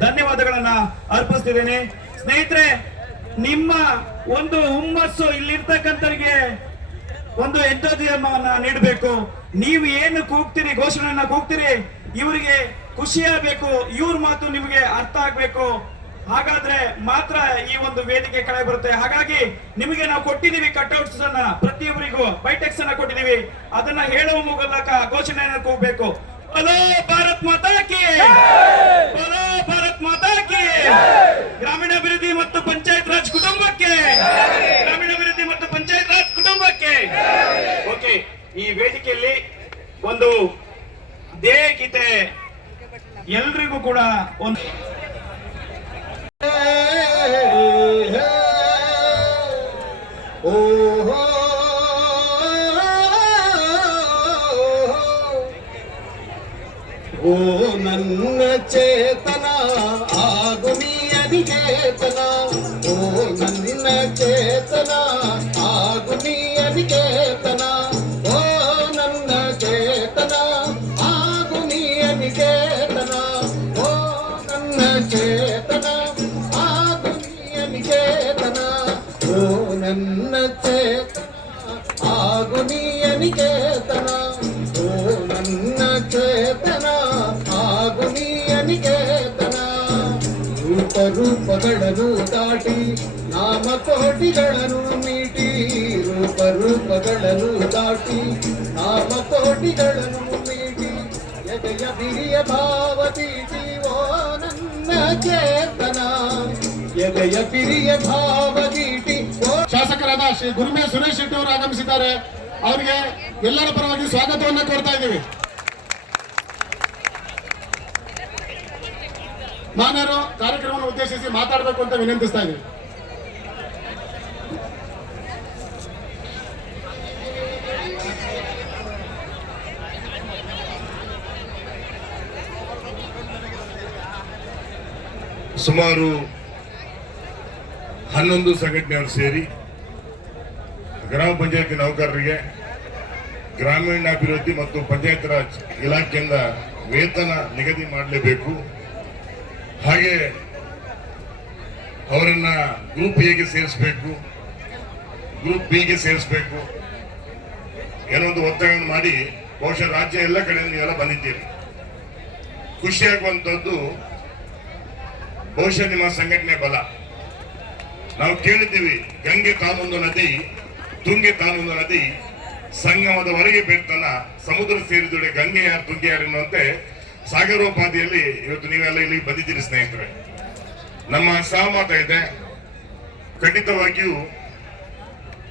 ಧನ್ಯವಾದಗಳನ್ನ ಅರ್ಪಿಸ್ತಿದ್ದೇನೆ. ಸ್ನೇಹಿತರೆ, ನಿಮ್ಮ ಒಂದು ಹುಮ್ಮಸ್ಸು ಇಲ್ಲಿರ್ತಕ್ಕಂಥವರಿಗೆ ಒಂದು ಎಂಥೋದಿಯಮನ್ನ ನೀಡಬೇಕು. ನೀವು ಏನು ಕೂಗ್ತೀರಿ, ಘೋಷಣೆಯನ್ನ ಕೂಗ್ತೀರಿ, ಇವರಿಗೆ ಖುಷಿಯಾಗಬೇಕು, ಇವ್ರ ಮಾತು ನಿಮಗೆ ಅರ್ಥ ಆಗ್ಬೇಕು. ಹಾಗಾದ್ರೆ ಮಾತ್ರ ಈ ಒಂದು ವೇದಿಕೆ ಕೆಳಗೆ ಬರುತ್ತೆ. ಹಾಗಾಗಿ ನಿಮಗೆ ನಾವು ಕೊಟ್ಟಿದ್ದೀವಿ ಕಟ್ಔಟ್ಸ್ ಅನ್ನ, ಪ್ರತಿಯೊಬ್ಬರಿಗೂ ಬೈಟೆಕ್ಸ್ ಅನ್ನ ಕೊಟ್ಟಿದ್ದೀವಿ. ಅದನ್ನ ಹೇಳುವ ಮೂಲಕ ಘೋಷಣೆಯನ್ನು ಕೂಗಬೇಕು. ಬಲೋ ಭಾರತ್ ಮಾತಾ ಕಿ, ಬಲೋ ಭಾರತ್ ಮಾತಾ ಕಿ. ಗ್ರಾಮೀಣಾಭಿವೃದ್ಧಿ ಮತ್ತು ಪಂಚಾಯತ್ ರಾಜ್ ಕುಟುಂಬಕ್ಕೆ, ಗ್ರಾಮೀಣಾಭಿವೃದ್ಧಿ ಮತ್ತು ಪಂಚಾಯತ್ ರಾಜ್ ಕುಟುಂಬಕ್ಕೆ. ಓಕೆ, ಈ ವೇದಿಕೆಯಲ್ಲಿ ಒಂದು ದೇಹ ಗೀತೆ ಎಲ್ರಿಗೂ ಕೂಡ ಒಂದು ಓ ನನ್ನ ಚೇತನ ಆಗು ನೀ ಅನಿಕೇತನ, ಓ ನನ್ನ ಚೇತನ ಆಗು ನೀ ಅನಿಕೇತನ, ಓ ನನ್ನ ಚೇತನ ಆಗು ನೀ ಅನಿಕೇತನ, ಓ ನನ್ನ ಚೇತನ ಆಗು ನೀ ಅನಿಕೇತನ, ಓ ನನ್ನ ಚೇತನ ಆಗು ನೀ ಅನಿಕೇತನ, ಓ ನನ್ನ ಚೇತನ ಆಗು ನೀ ಅನಿಕೇತನ. ರೂಪಗಳನ್ನು ದಾಟಿ ನಾಮಕೋಟಿಗಳನ್ನು ಮೀಟಿ, ರೂಪಗಳನ್ನು ದಾಟಿ ನಾಮಕೋಟಿಗಳನ್ನು ಮೀಟಿ, ಎದೆಯ ಬಿರಿಯ ಭಾವ ತೀಟಿ ಓ ನನ್ನ ಚೇತನ, ಎದೆಯ ಬಿರಿಯ ಭಾವ ತೀಟಿ. ಶಾಸಕರಾದ ಶ್ರೀ ಗುರುಮೆ ಸುರೇಶ್ ಶೆಟ್ಟಿ ಅವರು ಆಗಮಿಸಿದ್ದಾರೆ. ಅವರಿಗೆ ಎಲ್ಲರ ಪರವಾಗಿ ಸ್ವಾಗತವನ್ನು ಕೋರ್ತಾ ಇದ್ದೀವಿ. ನಾನ್ಯಾರು ಕಾರ್ಯಕ್ರಮವನ್ನು ಉದ್ದೇಶಿಸಿ ಮಾತಾಡಬೇಕು ಅಂತ ವಿನಂತಿಸ್ತಾ ಇದ್ದೀವಿ. ಸುಮಾರು 11 ಸಂಘಟನೆಯವರು ಸೇರಿ ಗ್ರಾಮ ಪಂಚಾಯತ್ ನೌಕರರಿಗೆ ಗ್ರಾಮೀಣಾಭಿವೃದ್ಧಿ ಮತ್ತು ಪಂಚಾಯತ್ ರಾಜ್ ಇಲಾಖೆಯಿಂದ ವೇತನ ನಿಗದಿ ಮಾಡಲೇಬೇಕು. ಹಾಗೆ ಅವರನ್ನ ಗ್ರೂಪ್ ಎಗೆ ಸೇರಿಸಬೇಕು, ಗ್ರೂಪ್ ಬಿಗೆ ಸೇರಿಸಬೇಕು ಏನೋ ಒಂದು ಒತ್ತಾಯವನ್ನು ಮಾಡಿ ಬಹುಶಃ ರಾಜ್ಯ ಎಲ್ಲ ಕಡೆ ನೀವೆಲ್ಲ ಬಂದಿದ್ದೀರಿ. ಖುಷಿಯಾಗುವಂಥದ್ದು ಬಹುಶಃ ನಿಮ್ಮ ಸಂಘಟನೆ ಬಲ. ನಾವು ಕೇಳಿದ್ದೀವಿ, ಗಂಗೆ ತಾನೊಂದು ನದಿ, ತುಂಗೆ ತಾನೊಂದು ನದಿ, ಸಂಗಮದವರೆಗೆ ಬೆಟ್ಟನ ಸಮುದ್ರ ಸೇರಿದೊಡೆ ಗಂಗೆ ಯಾರು ತುಂಗೆ ಯಾರು ಎನ್ನುವಂತೆ ಸಾಗರೋಪಾದಿಯಲ್ಲಿ ಇವತ್ತು ನೀವೆಲ್ಲ ಇಲ್ಲಿ ಬಂದಿದ್ದೀರಿ ಸ್ನೇಹಿತರೆ. ನಮ್ಮ ಸಹಮತ ಇದೆ, ಖಂಡಿತವಾಗಿಯೂ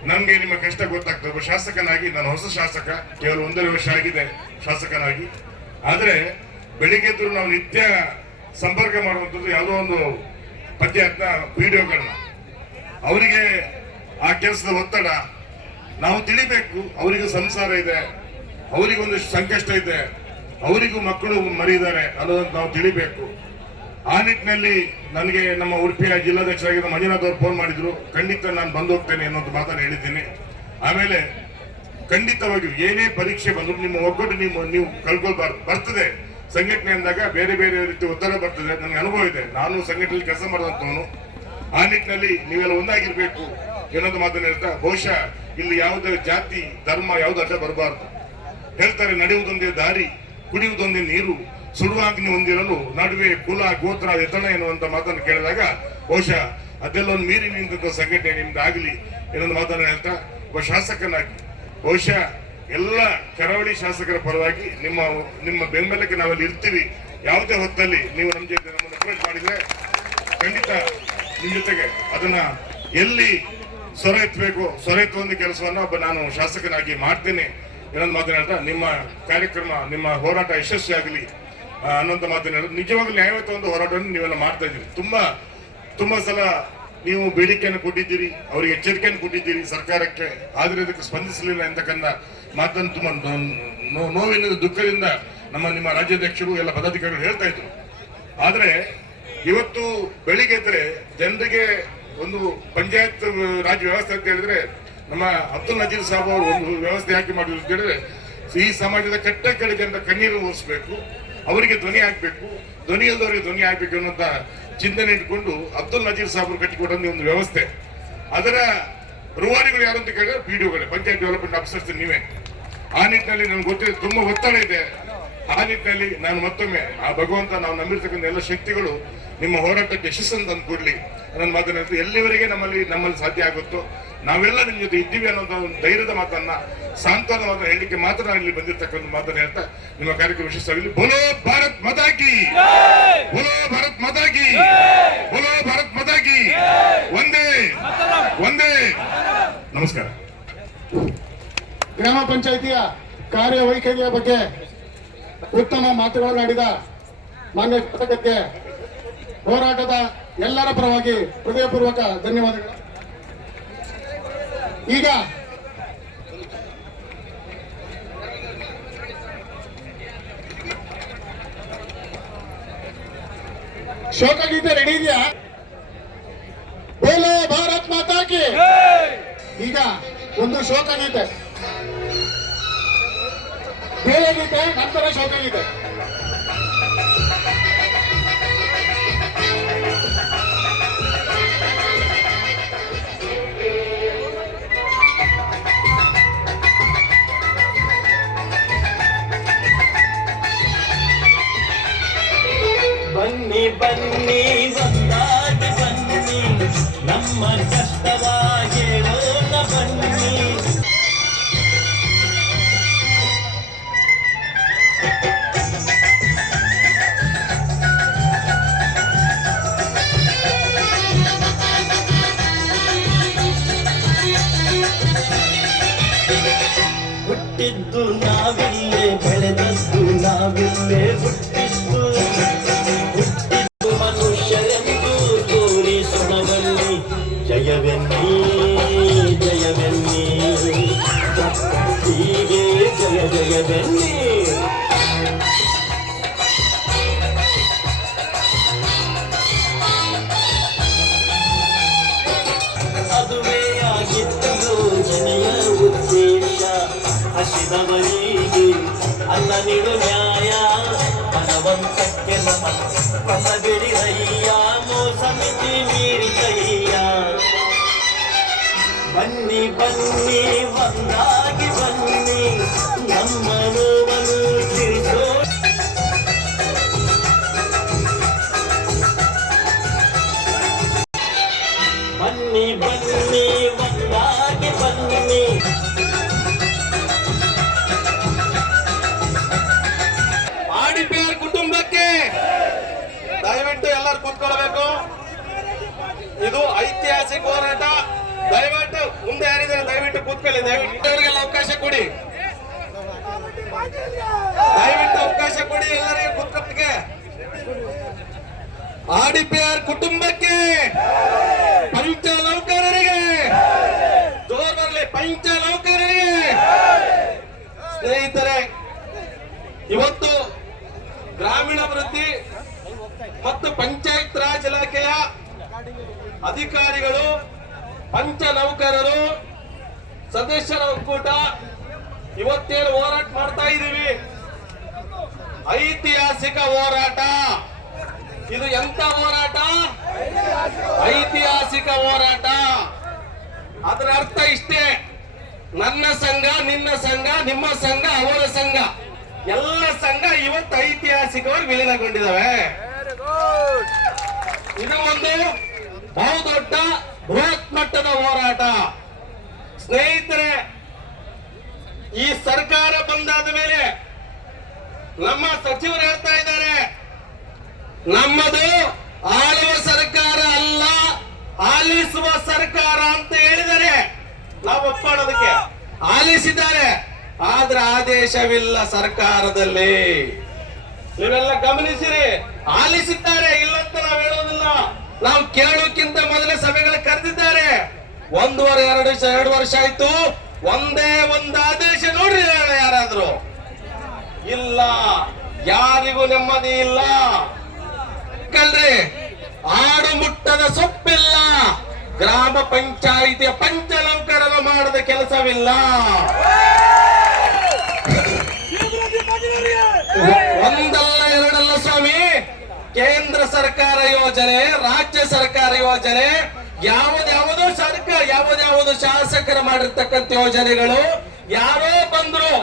ನಮ್ಗೆ ನಿಮ್ಮ ಕಷ್ಟ ಗೊತ್ತಾಗ್ತದೆ. ಒಬ್ಬ ಶಾಸಕನಾಗಿ, ನಾನು ಹೊಸ ಶಾಸಕ, ಕೇವಲ 1.5 ವರ್ಷ ಆಗಿದೆ ಶಾಸಕನಾಗಿ. ಆದ್ರೆ ಬೆಳಿಗ್ಗೆ ಎದ್ದು ನಾವು ನಿತ್ಯ ಸಂಪರ್ಕ ಮಾಡುವಂಥದ್ದು ಯಾವುದೋ ಒಂದು ಪದ್ಯಾತ್ನ ವಿಡಿಯೋಗಳನ್ನ, ಅವರಿಗೆ ಆ ಕೆಲಸದ ಒತ್ತಡ ನಾವು ತಿಳಿಬೇಕು. ಅವರಿಗೂ ಸಂಸಾರ ಇದೆ, ಅವರಿಗೊಂದು ಸಂಕಷ್ಟ ಇದೆ, ಅವರಿಗೂ ಮಕ್ಕಳು ಮರಿದ್ದಾರೆ ಅನ್ನೋದನ್ನು ನಾವು ತಿಳಿಬೇಕು. ಆ ನಿಟ್ಟಿನಲ್ಲಿ ನನಗೆ ನಮ್ಮ ಉಡುಪಿಯ ಜಿಲ್ಲಾಧ್ಯಕ್ಷರಾಗಿದ್ದ ಮಂಜುನಾಥ್ ಅವರು ಫೋನ್ ಮಾಡಿದ್ರು. ಖಂಡಿತ ನಾನು ಬಂದು ಹೋಗ್ತೇನೆ ಅನ್ನೋದು ಮಾತನ್ನು ಹೇಳಿದ್ದೀನಿ. ಆಮೇಲೆ ಖಂಡಿತವಾಗಿಯೂ ಏನೇ ಪರೀಕ್ಷೆ ಬಂದ್ರು ನಿಮ್ಮ ಒಗ್ಗಟ್ಟು ನೀವು ಕಳ್ಕೊಳ್ಬಾರ್ದು. ಬರ್ತದೆ ಸಂಘಟನೆ ಅಂದಾಗ ಬೇರೆ ಬೇರೆ ರೀತಿ ಒತ್ತಡ ಬರ್ತದೆ. ನನಗೆ ಅನುಭವ ಇದೆ, ನಾನು ಸಂಘಟನೆಯಲ್ಲಿ ಕೆಲಸ ಮಾಡಿದಂಥವನು. ಆ ನಿಟ್ಟಿನಲ್ಲಿ ನೀವೆಲ್ಲ ಒಂದಾಗಿರ್ಬೇಕು ಏನೊಂದು ಮಾತನ್ನು ಹೇಳ್ತಾ, ಬಹುಶಃ ಇಲ್ಲಿ ಯಾವುದೇ ಜಾತಿ ಧರ್ಮ ಯಾವ್ದು ಅಡ್ಡ ಬರಬಾರ್ದು. ಹೇಳ್ತಾರೆ, ನಡೆಯುವುದೊಂದೇ ದಾರಿ, ಕುಡಿಯುವುದೊಂದೇ ನೀರು, ಸುಡುವಾಗ್ನಿ ಹೊಂದಿರಲು ನಡುವೆ ಕುಲ ಗೋತ್ರ ಎತ್ತಣ ಎನ್ನುವಂತ ಮಾತನ್ನು ಕೇಳಿದಾಗ ಬಹುಶಃ ಅದೆಲ್ಲ ಒಂದು ಮೀರಿ ನಿಂತ ಸಂಘಟನೆ ನಿಮ್ದಾಗಲಿ ಏನೊಂದು ಮಾತನ್ನು ಹೇಳ್ತಾ, ಒಬ್ಬ ಶಾಸಕನಾಗಿ ಬಹುಶಃ ಎಲ್ಲ ಕರಾವಳಿ ಶಾಸಕರ ಪರವಾಗಿ ನಿಮ್ಮ ಬೆಂಬಲಕ್ಕೆ ನಾವಲ್ಲಿ ಇರ್ತೀವಿ. ಯಾವುದೇ ಹೊತ್ತಲ್ಲಿ ನೀವು ನಮ್ಮ ಜೊತೆ ನಮ್ಮನ್ನು ಅಪ್ರೋಚ್ ಮಾಡಿದ್ರೆ ಖಂಡಿತ ನಿಮ್ ಜೊತೆಗೆ ಅದನ್ನ ಎಲ್ಲಿ ಸ್ವರ ಎತ್ತಬೇಕು ಸ್ವರ ಎತ್ತುವಂತ ಕೆಲಸವನ್ನ ನಾನು ಶಾಸಕನಾಗಿ ಮಾಡ್ತೇನೆ ಏನೊಂದು ಮಾತನ್ನ ಹೇಳ್ತಾ, ನಿಮ್ಮ ಕಾರ್ಯಕ್ರಮ ನಿಮ್ಮ ಹೋರಾಟ ಯಶಸ್ವಿಯಾಗಲಿ ಅನ್ನೋಂಥ ಮಾತನ್ನ ಹೇಳೋದು. ನಿಜವಾಗ್ಲೂ ನ್ಯಾಯಯುತ ಒಂದು ಹೋರಾಟವನ್ನು ನೀವೆಲ್ಲ ಮಾಡ್ತಾ ಇದ್ದೀರಿ. ತುಂಬಾ ಸಲ ನೀವು ಬೇಡಿಕೆಯನ್ನು ಕೊಟ್ಟಿದ್ದೀರಿ, ಅವರಿಗೆ ಎಚ್ಚರಿಕೆಯನ್ನು ಕೊಟ್ಟಿದ್ದೀರಿ ಸರ್ಕಾರಕ್ಕೆ, ಆದ್ರೆ ಅದಕ್ಕೆ ಸ್ಪಂದಿಸಲಿಲ್ಲ ಎಂತಕ್ಕಂಥ ಮಾತನ್ನು ತುಂಬಾ ನೋವಿನ ದುಃಖದಿಂದ ನಿಮ್ಮ ರಾಜ್ಯಾಧ್ಯಕ್ಷರು ಎಲ್ಲ ಪದಾಧಿಕಾರಿಗಳು ಹೇಳ್ತಾ ಇದ್ರು. ಆದ್ರೆ ಇವತ್ತು ಬೆಳಿಗ್ಗೆ ಎದ್ರೆ ಜನರಿಗೆ ಒಂದು ಪಂಚಾಯತ್ ರಾಜ್ ವ್ಯವಸ್ಥೆ ಅಂತ ಹೇಳಿದ್ರೆ ನಮ್ಮ ಅಬ್ದುಲ್ ನಜೀರ್ ಸಾಬ್ ಅವರು ಒಂದು ವ್ಯವಸ್ಥೆ ಯಾಕೆ ಮಾಡಿದ್ರು ಅಂತ ಹೇಳಿದ್ರೆ, ಈ ಸಮಾಜದ ಕಟ್ಟ ಕಡೆ ಜನರ ಕಣ್ಣೀರು ಒರೆಸ್ಬೇಕು, ಅವರಿಗೆ ಧ್ವನಿ ಆಗ್ಬೇಕು, ಧ್ವನಿ ಇಲ್ಲದವರಿಗೆ ಧ್ವನಿ ಆಗ್ಬೇಕು ಅನ್ನೋಂತ ಚಿಂತನೆ ಇಟ್ಕೊಂಡು ಅಬ್ದುಲ್ ನಜೀರ್ ಸಾಹೇಬರು ಕಟ್ಟಿಕೊಟ್ಟಂತ ಒಂದು ವ್ಯವಸ್ಥೆ. ಅದರ ರೂವಾರಿಗಳು ಯಾರು ಅಂತ ಕೇಳಿದ್ರೆ ಪಿಡಿಒಗಳೇ, ಪಂಚಾಯತ್ ಡೆವಲಪ್ಮೆಂಟ್ ಆಫೀಸರ್ಸ್ ನೀವೇ. ಆ ನಿಟ್ಟಿನಲ್ಲಿ ನಮ್ಗೆ ಗೊತ್ತಿದೆ ತುಂಬಾ ಒತ್ತಡ ಇದೆ. ಆ ನಿಟ್ಟಿನಲ್ಲಿ ನಾನು ಮತ್ತೊಮ್ಮೆ ಆ ಭಗವಂತ ನಾವು ನಂಬಿರ್ತಕ್ಕಂಥ ಎಲ್ಲ ಶಕ್ತಿಗಳು ನಿಮ್ಮ ಹೋರಾಟಕ್ಕೆ ಯಶಸ್ಸನ್ನು ತಂದು ಕೊಡ್ಲಿ ನನ್ನ ಮಾತನ್ನ ಎಲ್ಲಿವರೆಗೆ ನಮ್ಮಲ್ಲಿ ಸಾಧ್ಯ ಆಗುತ್ತೋ ನಾವೆಲ್ಲ ನಿಮ್ ಜೊತೆ ಇದ್ದೀವಿ ಅನ್ನೋ ಒಂದು ಧೈರ್ಯದ ಮಾತನ್ನ ಸಾಂತ್ವನ ಮಾತನ್ನ ಹೇಳಲಿಕ್ಕೆ ಮಾತ್ರ ನಾನು ಇಲ್ಲಿ ಬಂದಿರ್ತಕ್ಕಂಥ ಮಾತನ್ನ ಹೇಳ್ತಾ ನಿಮ್ಮ ಕಾರ್ಯಕ್ರಮ ಯಶಸ್ಸಾಗಲಿ. ಬೋಲೋ ಭಾರತ್ ಮಾತಾ ಕಿ, ಬೋಲೋ ಭಾರತ್ ಮಾತಾ ಕಿ, ಬೋಲೋ ಭಾರತ್ ಮಾತಾ ಕಿ. ಒಂದೇ ಒಂದೇ. ನಮಸ್ಕಾರ. ಗ್ರಾಮ ಪಂಚಾಯಿತಿಯ ಕಾರ್ಯವೈಖರಿಯ ಬಗ್ಗೆ ಉತ್ತಮ ಮಾತುಗಳನ್ನಾಡಿದ ಮಾನ್ಯ ಶಾಸಕರಿಗೆ ಹೋರಾಟದ ಎಲ್ಲರ ಪರವಾಗಿ ಹೃದಯಪೂರ್ವಕ ಧನ್ಯವಾದಗಳು. ಈಗ ಶೋಕಗೀತೆ ರೆಡಿ ಇದೆಯಾ? ಬೋಲೋ ಭಾರತ್ ಮಾತಾ ಕಿ. ಈಗ ಒಂದು ಶೋಕಗೀತೆ, ಬೇರೆ ಗೀತೆ, ನಂತರ ಶೋಕಗೀತೆ. ಬನ್ನಿ ಬನ್ನಿ ಒಂದಾಗಿ ಬನ್ನಿ, ನಮ್ಮ ಕಷ್ಟವ ಹೇಳೋಣ ಬನ್ನಿ. ಹುಟ್ಟಿದ್ದು ನಾವಿಲ್ಲೇ, ಬೆಳೆದದ್ದು ನಾವಿಲ್ಲೇ, ಹುಟ್ಟಿದ್ದು ಮನುಷ್ಯರೆಂದು ತೋರಿಸುವವಲ್ಲಿ ಜಯವೆನ್ನಿ ಜಯವೆನ್ನಿ, ಹೀಗೆ ಜಯ ಜಯವೆನ್ನಿ. ಅದುವೇ ಆಗಿತ್ತು ಯೋಜನೆಯ ಉದ್ದೇಶ, ಹಸಿದವರಿಗೆ ಅನ್ನ ನೀಡು ನ್ಯಾಯ, ಹಣವಂತಕ್ಕೆ ಕನ್ನ ಬಿಡಿರಯ್ಯ, ಮೋಸ ಮಿತಿ ಮೀರಿದಯ್ಯ. ಬನ್ನಿ ಬನ್ನಿ ಒಂದಾಗಿ ಬನ್ನಿ, ನಮ್ಮ ನೋವನ್ನು ತಿಳಿಸೋ. ಬನ್ನಿ ಬನ್ನಿ ಒಂದಾಗಿ ಬನ್ನಿ. ಆಡಿಪಿಆರ್ ಕುಟುಂಬಕ್ಕೆ ದಯವಿಟ್ಟು ಎಲ್ಲರೂ ಕೂತ್ಕೊಳ್ಬೇಕು. ಇದು ಐತಿಹಾಸಿಕ ಹೋರಾಟ. ದಯವಿಟ್ಟು ಮುಂದೆ ಯಾರಿದ್ದಾರೆ ದಯವಿಟ್ಟು ವಿನಂತಿಗಳಿದೆ. ಅವರಿಗೆಲ್ಲ ಅವಕಾಶ ಕೊಡಿ, ದಯವಿಟ್ಟು ಅವಕಾಶ ಕೊಡಿ ಎಲ್ಲರಿಗೂ ಕುತ್ಕೊಟ್ಟಿಗೆ. RDPR ಕುಟುಂಬಕ್ಕೆ, ಪಂಚ ನೌಕರರಿಗೆ ಜೋರ್ ಬರಲಿ, ಪಂಚ ನೌಕರರಿಗೆ. ಸ್ನೇಹಿತರೆ, ಇವತ್ತು ಗ್ರಾಮೀಣಾಭಿವೃದ್ಧಿ ಮತ್ತು ಪಂಚಾಯತ್ ರಾಜ್ ಇಲಾಖೆಯ ಅಧಿಕಾರಿಗಳು, ಪಂಚ ನೌಕರರು, ಸದಸ್ಯರ ಒಕ್ಕೂಟ ಇವತ್ತೇನು ಹೋರಾಟ ಮಾಡ್ತಾ ಇದ್ದೀವಿ, ಐತಿಹಾಸಿಕ ಹೋರಾಟ. ಇದು ಎಂತ ಹೋರಾಟ? ಐತಿಹಾಸಿಕ ಹೋರಾಟ. ಅದರ ಅರ್ಥ ಇಷ್ಟೇ, ನನ್ನ ಸಂಘ, ನಿನ್ನ ಸಂಘ, ನಿಮ್ಮ ಸಂಘ, ಅವರ ಸಂಘ, ಎಲ್ಲ ಸಂಘ ಇವತ್ತು ಐತಿಹಾಸಿಕವಾಗಿ ವಿಲೀನಗೊಂಡಿದ್ದಾವೆ. ಇದು ಒಂದು ಬಹುದೊಡ್ಡ ಬೃಹತ್ ಮಟ್ಟದ ಹೋರಾಟ. ಸ್ನೇಹಿತರೆ, ಈ ಸರ್ಕಾರ ಬಂದಾದ ಮೇಲೆ ನಮ್ಮ ಸಚಿವರು ಹೇಳ್ತಾ ಇದ್ದಾರೆ, ನಮ್ಮದು ಆಳುವ ಸರ್ಕಾರ ಅಲ್ಲ, ಆಲಿಸುವ ಸರ್ಕಾರ ಅಂತ ಹೇಳಿದರೆ ನಾವು ಒಪ್ಕೊಳ್ಳೋದಕ್ಕೆ. ಆಲಿಸಿದ್ದಾರೆ, ಆದ್ರೆ ಆದೇಶವಿಲ್ಲ ಸರ್ಕಾರದಲ್ಲಿ. ನೀವೆಲ್ಲ ಗಮನಿಸಿರಿ, ಆಲಿಸಿದ್ದಾರೆ, ಇಲ್ಲಂತ ನಾವು ಹೇಳೋದಿಲ್ಲ. ನಾವು ಕೇಳೋಕ್ಕಿಂತ ಮೊದಲೇ ಸಭೆಗಳು ಕರೆದಿದ್ದಾರೆ. 1.5-2 ವರ್ಷ ಆಯ್ತು, ಒಂದೇ ಒಂದು ಆದೇಶ ನೋಡ್ರಿ ಯಾರಾದ್ರೂ? ಇಲ್ಲ, ಯಾರಿಗೂ ನೆಮ್ಮದಿ ಇಲ್ಲ. ಕಲ್ರಿ, ಆಡು ಮುಟ್ಟದ ಸೊಪ್ಪಿಲ್ಲ, ಗ್ರಾಮ ಪಂಚಾಯಿತಿಯ ಪಂಚ ನೌಕರರು ಮಾಡದ ಕೆಲಸವಿಲ್ಲ. ಒಂದಲ್ಲ ಎರಡಲ್ಲ ಸ್ವಾಮಿ, ಕೇಂದ್ರ ಸರ್ಕಾರ ಯೋಜನೆ, ರಾಜ್ಯ ಸರ್ಕಾರ ಯೋಜನೆ, ಯಾವುದ್ಯಾವುದೋ ಸರ್ಕಾರ, ಯಾವುದ್ಯಾವುದೋ ಶಾಸಕರು ಮಾಡಿರ್ತಕ್ಕಂಥ ಯೋಜನೆಗಳು ಯಾರೋ ಬಂದ್ರು,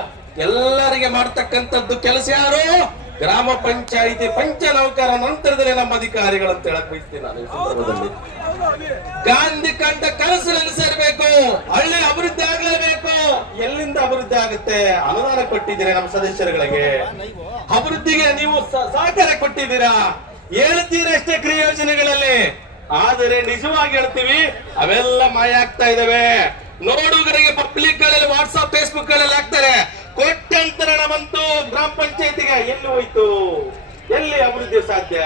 ಎಲ್ಲರಿಗೆ ಮಾಡ್ತಕ್ಕಂಥದ್ದು ಕೆಲಸ ಯಾರು? ಗ್ರಾಮ ಪಂಚಾಯಿತಿ ಪಂಚ ನೌಕರ ನಂತರದಲ್ಲಿ ನಮ್ಮ ಅಧಿಕಾರಿಗಳು ಅಂತ ಹೇಳಕ್ ಬಯಸ್ತೀನಿ ನಾನು ಈ ಸಂದರ್ಭದಲ್ಲಿ. ಗಾಂಧಿ ಕಂಡ ಕನಸು ನೆನೆಸಿರ್ಬೇಕು, ಹಳ್ಳಿ ಅಭಿವೃದ್ಧಿ ಆಗ್ಲೇಬೇಕು. ಎಲ್ಲಿಂದ ಅಭಿವೃದ್ಧಿ ಆಗುತ್ತೆ? ಅನುದಾನ ಕೊಟ್ಟಿದ್ದೀರಿ ನಮ್ಮ ಸದಸ್ಯರುಗಳಿಗೆ, ಅಭಿವೃದ್ಧಿಗೆ ನೀವು ಸಹಕಾರ ಕೊಟ್ಟಿದ್ದೀರಾ, ಹೇಳ್ತೀರಾ ಅಷ್ಟೇ ಕ್ರಿಯಾ ಯೋಜನೆಗಳಲ್ಲಿ. ಆದರೆ ನಿಜವಾಗಿ ಹೇಳ್ತೀವಿ, ಅವೆಲ್ಲ ಮಾಯ ಆಗ್ತಾ ಇದಾವೆ. ನೋಡುಗರಿಗೆ ಪಬ್ಲಿಕ್ ಗಳಲ್ಲಿ, ವಾಟ್ಸ್ಆಪ್, ಫೇಸ್ಬುಕ್ ಗಳಲ್ಲಿ ಹಾಕ್ತಾರೆ, ಕೋಟ್ಯಂತರ ಬಂತು ಗ್ರಾಮ ಪಂಚಾಯತಿಗೆ. ಎಲ್ಲಿ ಹೋಯ್ತು? ಎಲ್ಲಿ ಅಭಿವೃದ್ಧಿ ಸಾಧ್ಯ?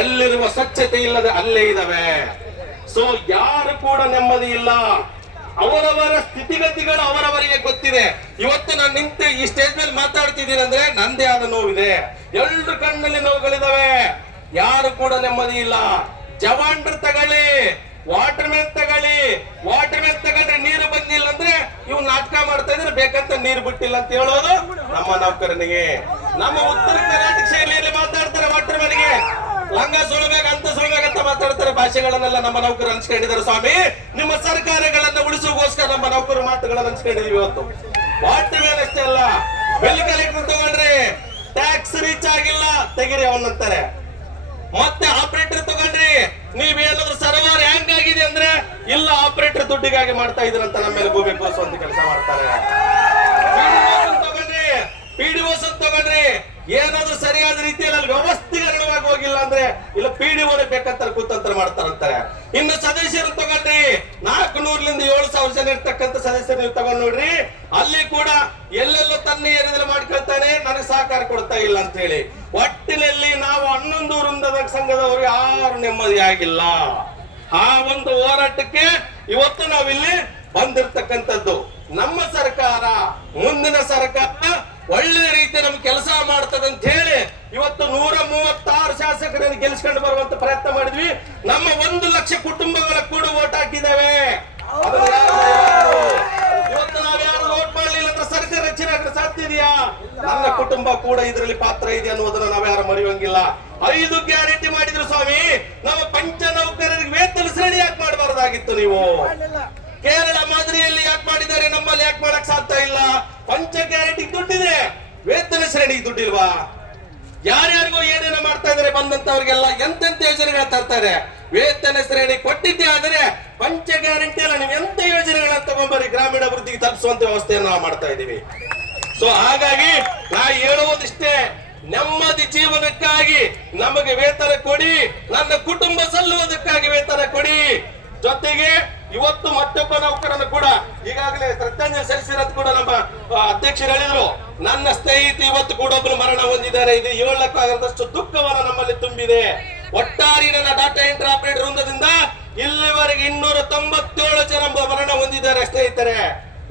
ಎಲ್ಲಿರುವ ಸ್ವಚ್ಛತೆ ಇಲ್ಲದೆ ಅಲ್ಲೇ ಇದಾವೆ. ಸೊ ಯಾರು ಕೂಡ ನೆಮ್ಮದಿ ಇಲ್ಲ. ಅವರವರ ಸ್ಥಿತಿಗತಿಗಳು ಅವರವರಿಗೆ ಗೊತ್ತಿದೆ. ಇವತ್ತು ನಾನು ನಿಂತು ಈ ಸ್ಟೇಜ್ ಮೇಲೆ ಮಾತಾಡ್ತಿದ್ದೀನಿ ಅಂದ್ರೆ ನಂದೇ ಆದ ನೋವಿದೆ, ಎಲ್ರ ಕಣ್ಣಲ್ಲಿ ನೋವುಗಳಿದಾವೆ. ಯಾರು ಕೂಡ ನೆಮ್ಮದಿ ಇಲ್ಲ. ಜವಾನ್ರು ತಗೊಳ್ಳಿ, ವಾಟರ್ ಮ್ಯಾನ್ ತಗೊಳ್ಳಿ, ವಾಟರ್ ಮ್ಯಾನ್ ತಗೊಂಡ್ರೆ ನೀರು ಬಂದಿಲ್ಲ ಅಂದ್ರೆ ಇವ್ ನಾಟಕ ಮಾಡ್ತಾ ಇದ್ರೆ ಬೇಕಂತ ನೀರು ಬಿಟ್ಟಿಲ್ಲ ಅಂತ ಹೇಳೋದು ನಮ್ಮ ನೌಕರನಿಗೆ. ನಮ್ಮ ಉತ್ತರ ಕರ್ನಾಟಕ ಶೈಲಿಯಲ್ಲಿ ಮಾತಾಡ್ತಾರೆ, ವಾಟರ್ ಮ್ಯಾನ್ಗೆ ಲಂಗ ಸುಳ್ಬೇಕು ಅಂತ ಸುಳ್ಬೇಕಂತ ಮಾತಾಡ್ತಾರೆ. ಭಾಷೆಗಳನ್ನೆಲ್ಲ ನಮ್ಮ ನೌಕರು ಹಂಚ್ಕೊಂಡಿದ್ದಾರೆ. ಸ್ವಾಮಿ, ನಿಮ್ಮ ಸರ್ಕಾರಗಳನ್ನ ಉಳಿಸೋಗೋಸ್ಕರ ನಮ್ಮ ನೌಕರು ಮಾತುಗಳನ್ನ ಹಂಚ್ಕೊಂಡಿದೀವಿ ಇವತ್ತು. ವಾಟರ್ ಮ್ಯಾನ್ ಅಷ್ಟೇ ಅಲ್ಲ, ಬಿಲ್ ಕಲೆಕ್ಟರ್ ತಗೊಂಡ್ರಿ, ಟ್ಯಾಕ್ಸ್ ರೀಚ್ ಆಗಿಲ್ಲ, ತೆಗಿರಿ ಅವನ್ನಂತಾರೆ. ಮತ್ತೆ ಆಪರೇಟರ್ ತಗೊಂಡ್ರಿ, ನೀವೇನಾದ್ರೂ ಸರ್ವರ್ ಹ್ಯಾಂಗ್ ಆಗಿದೆ ಅಂದ್ರೆ ಇಲ್ಲ, ಆಪರೇಟರ್ ದುಡ್ಡಿಗಾಗಿ ಮಾಡ್ತಾ ಇದ್ರಂತ ನಮ್ಮ ಮೇಲೆ ಗೋಬಿ ಕೋಸುವಂತ ಕೆಲಸ ಮಾಡ್ತಾರೆ. PDOs ತಗೊಂಡ್ರಿ, ಏನಾದ್ರೂ ಸರಿಯಾದ ರೀತಿಯಲ್ಲಿ ಅಲ್ಲಿ ವ್ಯವಸ್ಥೆಗೆ ಅನುವಾಗಿ ಹೋಗಿಲ್ಲ ಅಂದ್ರೆ ಇಲ್ಲ PDO ಬೇಕಂತ ಕುತಂತ್ರ ಮಾಡ್ತಾರಂತಾರೆ. ಇನ್ನು ಸದಸ್ಯರು ತಗೊಂಡ್ರಿ, 400ರಿಂದ 7,000 ಜನ ಇರ್ತಕ್ಕಂಥ ಸದಸ್ಯರು ನೀವು ತಗೊಂಡ್ ನೋಡ್ರಿ, ಅಲ್ಲಿ ಕೂಡ ಎಲ್ಲೆಲ್ಲೋ ತನ್ನ ಏರಿಯಾದಲ್ಲಿ ಮಾಡ್ಕೊಳ್ತಾನೆ, ನನಗೆ ಸಹಕಾರ ಕೊಡ್ತಾ ಇಲ್ಲ ಅಂತ ಹೇಳಿ. ಒಟ್ಟಿನಲ್ಲಿ ನಾವು 11 ವೃಂದದ ಸಂಘದವರು ಯಾರು ನೆಮ್ಮದಿ ಆಗಿಲ್ಲ. ಆ ಒಂದು ಹೋರಾಟಕ್ಕೆ ಇವತ್ತು ನಾವಿಲ್ಲಿ ಬಂದಿರ್ತಕ್ಕಂಥದ್ದು. ನಮ್ಮ ಸರ್ಕಾರ, ಮುಂದಿನ ಸರ್ಕಾರ ಒಳ್ಳೆ ರೀತಿ ನಮ್ಗೆ ಕೆಲಸ ಮಾಡ್ತದೆ ಅಂತ ಹೇಳಿ ಇವತ್ತು 136 ಶಾಸಕರನ್ನು ಗೆಲ್ಲಿಸ್ಕೊಂಡು ಬರುವಂತ ಪ್ರಯತ್ನ ಮಾಡಿದ್ವಿ. ನಮ್ಮ 1 ಲಕ್ಷ ಕುಟುಂಬಗಳ ಕೂಡ ವೋಟ್ ಹಾಕಿದ್ದೇವೆ. ಇವತ್ತು ನಾವು ಯಾರು ವೋಟ್ ಮಾಡಲಿಲ್ಲ ಅಂದ್ರೆ ಸರ್ಕಾರ ರಚನೆ ಆಗಲು ಸಾಧ್ಯ ಇದೆಯಾ? ನನ್ನ ಕುಟುಂಬ ಕೂಡ ಇದರಲ್ಲಿ ಪಾತ್ರ ಇದೆ ಅನ್ನೋದನ್ನ ನಾವು ಯಾರು ಮರೆಯುವಂಗಿಲ್ಲ. 5 ಗ್ಯಾರಂಟಿ ಮಾಡಿದ್ರು ಸ್ವಾಮಿ, ನಮ್ಮ ಪಂಚ ನೌಕರರಿಗೆ ವೇತನ ಶ್ರೇಣಿ ಯಾಕೆ ಮಾಡಬಾರ್ದಾಗಿತ್ತು? ನೀವು ಕೇರಳ ಮಾದರಿಯಲ್ಲಿ ಯಾಕೆ ಮಾಡಿದ್ದಾರೆ, ನಮ್ಮಲ್ಲಿ ಯಾಕೆ ಮಾಡಕ್ ಸಾಧ್ಯ ಇಲ್ಲ? ಪಂಚ ಗ್ಯಾರಂಟಿ ದುಡ್ಡಿದೆ, ವೇತನ ಶ್ರೇಣಿಗೆ ದುಡ್ಡಿಲ್ವಾ? ಯಾರ್ಯಾರಿಗೂ ಏನೇನೋ ಮಾಡ್ತಾ ಇದಾರೆ, ಬಂದಂತವ್ರಿಗೆಲ್ಲ ಎಂತೆಂತ ಯೋಜನೆಗಳು ತರ್ತಾರೆ. ವೇತನ ಶ್ರೇಣಿ ಕೊಟ್ಟಿದ್ದೆ ಆದರೆ ಪಂಚ ಗ್ಯಾರಂಟಿ ಅಲ್ಲ, ನೀವು ಎಂತ ಯೋಜನೆಗಳನ್ನ ತಗೊಂಬರಿ, ಗ್ರಾಮೀಣಾಭಿವೃದ್ಧಿಗೆ ತಲುಪಿಸುವಂತ ವ್ಯವಸ್ಥೆಯನ್ನು ನಾವು ಮಾಡ್ತಾ ಇದ್ದೀವಿ. ಸೊ ಹಾಗಾಗಿ ನಾ ಹೇಳುವುದಿಷ್ಟೇ, ನೆಮ್ಮದಿ ಜೀವನಕ್ಕಾಗಿ ನಮಗೆ ವೇತನ ಕೊಡಿ, ನನ್ನ ಕುಟುಂಬ ಸಲ್ಲುವುದಕ್ಕಾಗಿ ವೇತನ ಕೊಡಿ. ಜೊತೆಗೆ ಇವತ್ತು ಮತ್ತೊಬ್ಬ ನೌಕರನ್ನು ಕೂಡ ಈಗಾಗಲೇ ಶ್ರದ್ಧಾಂಜಲಿ ಸಲ್ಲಿಸಿರೋದು ಕೂಡ ನಮ್ಮ ಅಧ್ಯಕ್ಷರು ಹೇಳಿದ್ರು. ನನ್ನ ಸ್ನೇಹಿತ ಇವತ್ತು ಕೂಡ ಒಬ್ಬರು ಮರಣ ಹೊಂದಿದ್ದಾರೆ. ಇದು 7 ಲಕ್ಷ ಆಗದಷ್ಟು ದುಃಖವನ್ನು ನಮ್ಮಲ್ಲಿ ತುಂಬಿದೆ. ಒಟ್ಟಾರೆ ನನ್ನ ಡಾಟಾ ಎಂಟ್ರಿ ಆಪರೇಟರ್ ವೃಂದದಿಂದ ಇಲ್ಲಿವರೆಗೆ 297 ಜನ ಮರಣ ಹೊಂದಿದ್ದಾರೆ ಸ್ನೇಹಿತರೆ.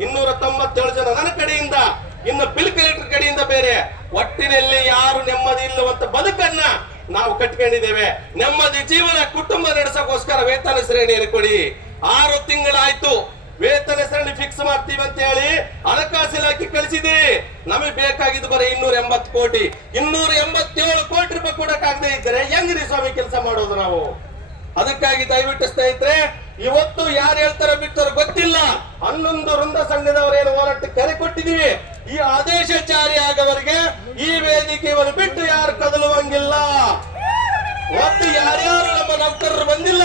297 ಜನ ನನ್ನ ಕಡೆಯಿಂದ, ಇನ್ನು ಬಿಲ್ ಕಲೆಕ್ಟರ್ ಕಡೆಯಿಂದ ಬೇರೆ. ಒಟ್ಟಿನಲ್ಲಿ ಯಾರು ನೆಮ್ಮದಿ ಇಲ್ಲವಂತ ಬದುಕನ್ನ ನಾವು ಕಟ್ಕೊಂಡಿದ್ದೇವೆ. ನೆಮ್ಮದಿ ಜೀವನ ಕುಟುಂಬ ನಡೆಸೋಕೋಸ್ಕರ ವೇತನ ಶ್ರೇಣಿಯನ್ನು ಕೊಡಿ. 6 ತಿಂಗಳಾಯ್ತು ವೇತನ ಶ್ರೇಣಿ ಫಿಕ್ಸ್ ಮಾಡ್ತೀವಿ ಅಂತ ಹೇಳಿ ಹಣಕಾಸು ಇಲಾಖೆ ಕಳಿಸಿದ್ದೀರಿ. ನಮಗೆ ಬೇಕಾಗಿದ್ದು ಬರೀ 280 ಕೋಟಿ. 287 ಕೋಟಿ ರೂಪಾಯಿ ಕೊಡಕ್ಕಾಗದೆ ಇದ್ದರೆ ಹೆಂಗ್ರಿ ಸ್ವಾಮಿ ಕೆಲಸ ಮಾಡೋದು ನಾವು? ಅದಕ್ಕಾಗಿ ದಯವಿಟ್ಟು ಸ್ನೇಹಿತರೆ, ಇವತ್ತು ಯಾರು ಹೇಳ್ತಾರೋ ಬಿಡ್ತಾರೋ ಗೊತ್ತಿಲ್ಲ, 11 ವೃಂದ ಸಂಘದವರೇನು ಹೋರಾಟಕ್ಕೆ ಕರೆ ಕೊಟ್ಟಿದ್ದೀವಿ. ಈ ಆದೇಶ ಜಾರಿ ಆಗವರೆಗೆ ಈ ವೇದಿಕೆಯನ್ನು ಬಿಟ್ಟು ಯಾರು ಕದಲುವಂಗಿಲ್ಲ. ಮತ್ತು ಯಾರ್ಯಾರು ನಮ್ಮ ನೌಕರರು ಬಂದಿಲ್ಲ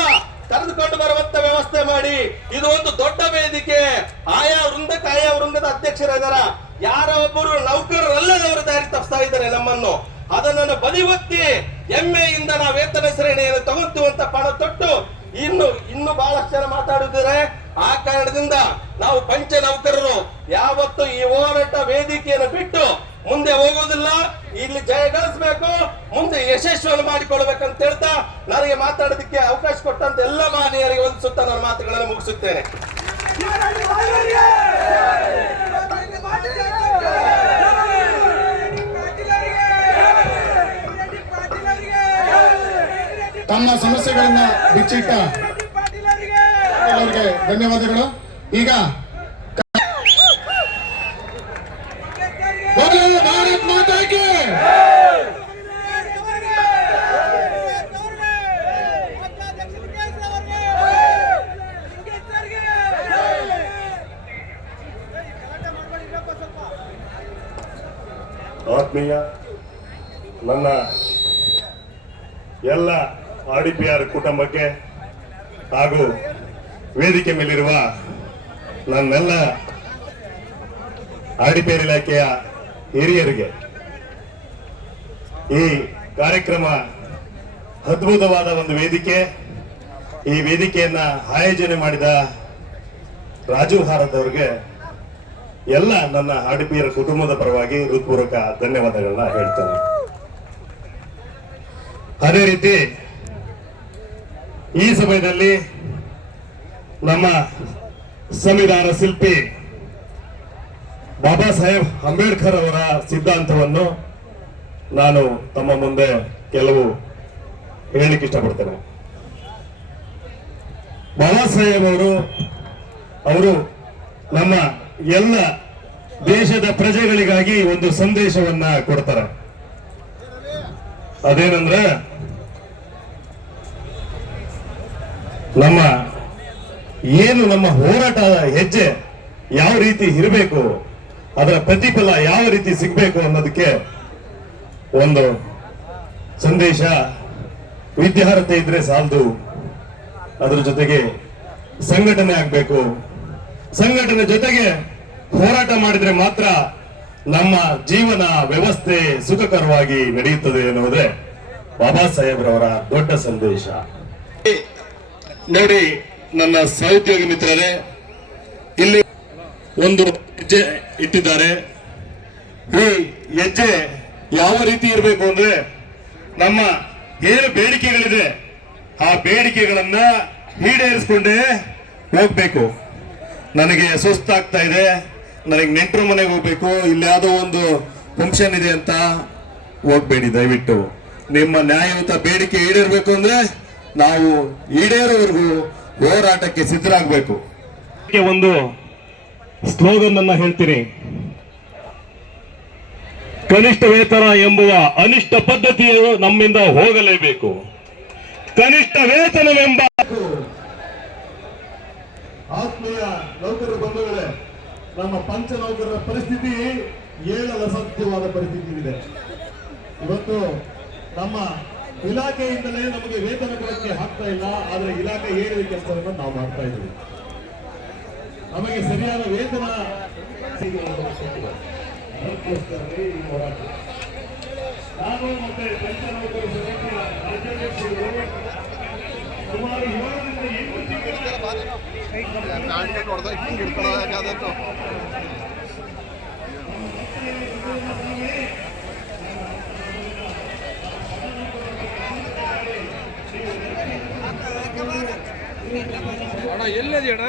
ಕರೆದುಕೊಂಡು ಬರುವಂತ ವ್ಯವಸ್ಥೆ ಮಾಡಿ. ಇದು ಒಂದು ದೊಡ್ಡ ವೇದಿಕೆ. ಆಯಾ ವೃಂದದ ಅಧ್ಯಕ್ಷರಿದ್ದಾರ, ಯಾರೋ ಒಬ್ಬರು ನೌಕರರಲ್ಲದವರು ದಾರಿ ತಪ್ಪಿಸ್ತಾ ಇದ್ದಾರೆ ನಮ್ಮನ್ನು. ಅದನ್ನು ಬದಿವತ್ತಿ ಹೆಮ್ಮೆಯಿಂದ ನಾವು ವೇತನ ಶ್ರೇಣಿಯನ್ನು ತಗೊಂತೀವಂತ ಪಣ ತೊಟ್ಟು ಇನ್ನು ಬಹಳಷ್ಟು ಜನ ಮಾತಾಡಿದ್ದಾರೆ. ಆ ಕಾರಣದಿಂದ ನಾವು ಪಂಚ ನೌಕರರು ಯಾವತ್ತು ಈ ಹೋರಾಟ ವೇದಿಕೆಯನ್ನು ಬಿಟ್ಟು ಮುಂದೆ ಹೋಗೋದಿಲ್ಲ. ಇಲ್ಲಿ ಜಯಗಳಿಸಬೇಕು, ಮುಂದೆ ಯಶಸ್ವಿಯನ್ನು ಮಾಡಿಕೊಳ್ಬೇಕಂತ ಹೇಳ್ತಾ ನನಗೆ ಮಾತಾಡೋದಕ್ಕೆ ಅವಕಾಶ ಕೊಟ್ಟಂತ ಎಲ್ಲ ಮಾನ್ಯರಿಗೆ ಒಂದು ಸುತ್ತ ನನ್ನ ಮಾತುಗಳನ್ನು ಮುಗಿಸುತ್ತೇನೆ. ತಮ್ಮ ಸಮಸ್ಯೆಗಳನ್ನ ಬಿಚ್ಚಿಟ್ಟ ಅವರಿಗೆ ಧನ್ಯವಾದಗಳು. ಈಗ ಭಾರತ್ ಮಾತಾ ಕಿ ಆತ್ಮೀಯ ನನ್ನ ಎಲ್ಲ RDPR ಕುಟುಂಬಕ್ಕೆ ಹಾಗೂ ವೇದಿಕೆ ಮೇಲಿರುವ ನನ್ನೆಲ್ಲ RDPR ಇಲಾಖೆಯ ಹಿರಿಯರಿಗೆ ಈ ಕಾರ್ಯಕ್ರಮ ಅದ್ಭುತವಾದ ಒಂದು ವೇದಿಕೆ. ಈ ವೇದಿಕೆಯನ್ನ ಆಯೋಜನೆ ಮಾಡಿದ ರಾಜು ಭಾರತ್ ಅವರಿಗೆ ಎಲ್ಲ ನನ್ನ RDPR ಕುಟುಂಬದ ಪರವಾಗಿ ಹೃತ್ಪೂರ್ವಕ ಧನ್ಯವಾದಗಳನ್ನ ಹೇಳ್ತೇನೆ. ಅದೇ ರೀತಿ ಈ ಸಮಯದಲ್ಲಿ ನಮ್ಮ ಸಂವಿಧಾನ ಶಿಲ್ಪಿ ಬಾಬಾ ಸಾಹೇಬ್ ಅಂಬೇಡ್ಕರ್ ಅವರ ಸಿದ್ಧಾಂತವನ್ನು ನಾನು ತಮ್ಮ ಮುಂದೆ ಕೆಲವು ಹೇಳಲಿಕ್ಕೆ ಇಷ್ಟಪಡ್ತೇನೆ. ಬಾಬಾ ಸಾಹೇಬ್ ಅವರು ನಮ್ಮ ಎಲ್ಲ ದೇಶದ ಪ್ರಜೆಗಳಿಗಾಗಿ ಒಂದು ಸಂದೇಶವನ್ನ ಕೊಡ್ತಾರೆ. ಅದೇನಂದ್ರೆ ನಮ್ಮ ಹೋರಾಟದ ಹೆಜ್ಜೆ ಯಾವ ರೀತಿ ಇರಬೇಕು, ಅದರ ಪ್ರತಿಫಲ ಯಾವ ರೀತಿ ಸಿಗಬೇಕು ಅನ್ನೋದಕ್ಕೆ ಒಂದು ಸಂದೇಶ. ವಿದ್ಯಾರ್ಹತೆ ಇದ್ರೆ ಸಾಲದು, ಅದರ ಜೊತೆಗೆ ಸಂಘಟನೆ ಆಗ್ಬೇಕು. ಸಂಘಟನೆ ಜೊತೆಗೆ ಹೋರಾಟ ಮಾಡಿದ್ರೆ ಮಾತ್ರ ನಮ್ಮ ಜೀವನ ವ್ಯವಸ್ಥೆ ಸುಖಕರವಾಗಿ ನಡೆಯುತ್ತದೆ ಎನ್ನುವುದೇ ಬಾಬಾ ಸಾಹೇಬ್ರವರ ದೊಡ್ಡ ಸಂದೇಶ. ನೋಡಿ ನನ್ನ ಸಹೋದ್ಯೋಗಿ ಮಿತ್ರರೇ, ಇಲ್ಲಿ ಒಂದು ಹೆಜ್ಜೆ ಇಟ್ಟಿದ್ದಾರೆ. ಈ ಹೆಜ್ಜೆ ಯಾವ ರೀತಿ ಇರಬೇಕು ಅಂದ್ರೆ, ನಮ್ಮ ಏನು ಬೇಡಿಕೆಗಳಿದೆ ಆ ಬೇಡಿಕೆಗಳನ್ನ ಈಡೇರಿಸಿಕೊಂಡೇ ಹೋಗ್ಬೇಕು. ನನಗೆ ಸುಸ್ತಾಗ್ತಾ ಇದೆ, ನನಗೆ ನೆಂಟರ ಮನೆಗೆ ಹೋಗ್ಬೇಕು, ಇಲ್ಲಿ ಯಾವುದೋ ಒಂದು ಫಂಕ್ಷನ್ ಇದೆ ಅಂತ ಹೋಗ್ಬೇಡಿ. ದಯವಿಟ್ಟು ನಿಮ್ಮ ನ್ಯಾಯಯುತ ಬೇಡಿಕೆ ಈಡೇರಬೇಕು ಅಂದ್ರೆ ನಾವು ಈಡೇರೋವರೆಗೂ ಹೋರಾಟಕ್ಕೆ ಸಿದ್ಧರಾಗಬೇಕು. ಒಂದು ಸ್ಲೋಗನ್ ಅನ್ನ ಹೇಳ್ತೀನಿ. ಕನಿಷ್ಠ ವೇತನ ಎಂಬುವ ಅನಿಷ್ಟ ಪದ್ಧತಿಯು ನಮ್ಮಿಂದ ಹೋಗಲೇಬೇಕು. ಕನಿಷ್ಠ ವೇತನವೆಂಬ ಆತ್ಮೀಯ ನೌಕರರ ಬಂಧುಗಳೇ, ನಮ್ಮ ಪಂಚ ನೌಕರರ ಪರಿಸ್ಥಿತಿ ಏಳಲು ಅಸಾಧ್ಯವಾದ ಪರಿಸ್ಥಿತಿ ಇದೆ. ಇವತ್ತು ನಮ್ಮ ಇಲಾಖೆಯಿಂದಲೇ ನಮಗೆ ವೇತನ ಕೊಡಕ್ಕೆ ಆಗ್ತಾ ಇಲ್ಲ, ಆದ್ರೆ ಇಲಾಖೆ ಹೇಳಿದ ಕೆಲಸವನ್ನು ನಾವು ಮಾಡ್ತಾ ಇದ್ದೀವಿ. ನಮಗೆ ಸರಿಯಾದ ವೇತನ ಈ ಹೋರಾಟ. ನಾನು ಮತ್ತೆ ಪಂಚ ನೌಕರರ ಸಮಿತಿಯ ರಾಜ್ಯಾಧ್ಯಕ್ಷರು ಸುಮಾರು 7ರಿಂದ 8 ತಿಂಗಳ ಅಣ್ಣ ಎಲ್ಲದಿ ಅಣ್ಣ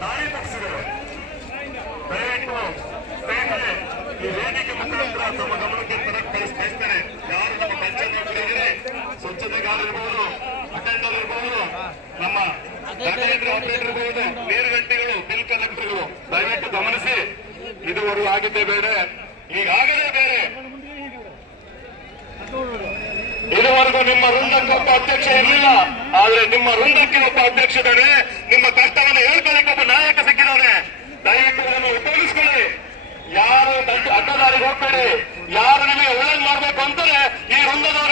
ದಾರಿ ತಪ್ಪಿಸಿದ್ದಾರೆ. ದಯವಿಟ್ಟು ಸ್ನೇಹಿತರೆ, ಈ ವೇದಿಕೆ ಮುಖಾಂತರ ತಮ್ಮ ಗಮನಕ್ಕೆ ಬಯಸ್ತೇನೆ. ಯಾರು ನಮ್ಮ ಪಂಚಾಯತ್ಗಳಿದ್ದಾರೆ, ಸ್ವಚ್ಛತೆಗಾರರಿರ್ಬೋದು, ಅಟೆಂಡರ್ ಇರ್ಬೋದು, ನಮ್ಮ ಡಾಟಾ ಎಂಟ್ರಿ ಆಪರೇಟರ್ ಇರ್ಬೋದು, ನೀರುಗಟ್ಟಿಗಳು, ಬಿಲ್ ಕಲೆಕ್ಟರ್ಗಳು, ದಯವಿಟ್ಟು ಗಮನಿಸಿ. ಇದುವರೆಗೂ ಆಗಿದ್ದೇ ಬೇಡ, ಈಗಾಗಲೇ ಬೇರೆ. ಇದುವರೆಗೂ ನಿಮ್ಮ ವೃಂದಕ್ಕೆ ಒಬ್ಬ ಅಧ್ಯಕ್ಷ ಇರಲಿಲ್ಲ, ಆದ್ರೆ ನಿಮ್ಮ ವೃಂದಕ್ಕೆ ಒಬ್ಬ ಅಧ್ಯಕ್ಷ ಇದ್ದಾನೆ. ನಿಮ್ಮ ಕಷ್ಟವನ್ನು ಹೇಳ್ಕೊಳ್ಳಿಕ್ಕೆ ಒಬ್ಬ ನಾಯಕ ಸಿಕ್ಕಿದ್ದಾನೆ. ದಯವಿಟ್ಟು ಇದನ್ನು ಉಪಯೋಗಿಸ್ಕೊಳ್ಳಿ. ಯಾರು ಅಡ್ಡದಾರಿಗೆ ಹೋಗ್ಬೇಡಿ. ಯಾರು ನಿಮಗೆ ಒಳ್ಳೇದು ಮಾಡ್ಬೇಕು ಅಂತಾರೆ ಈ ವೃಂದದವರ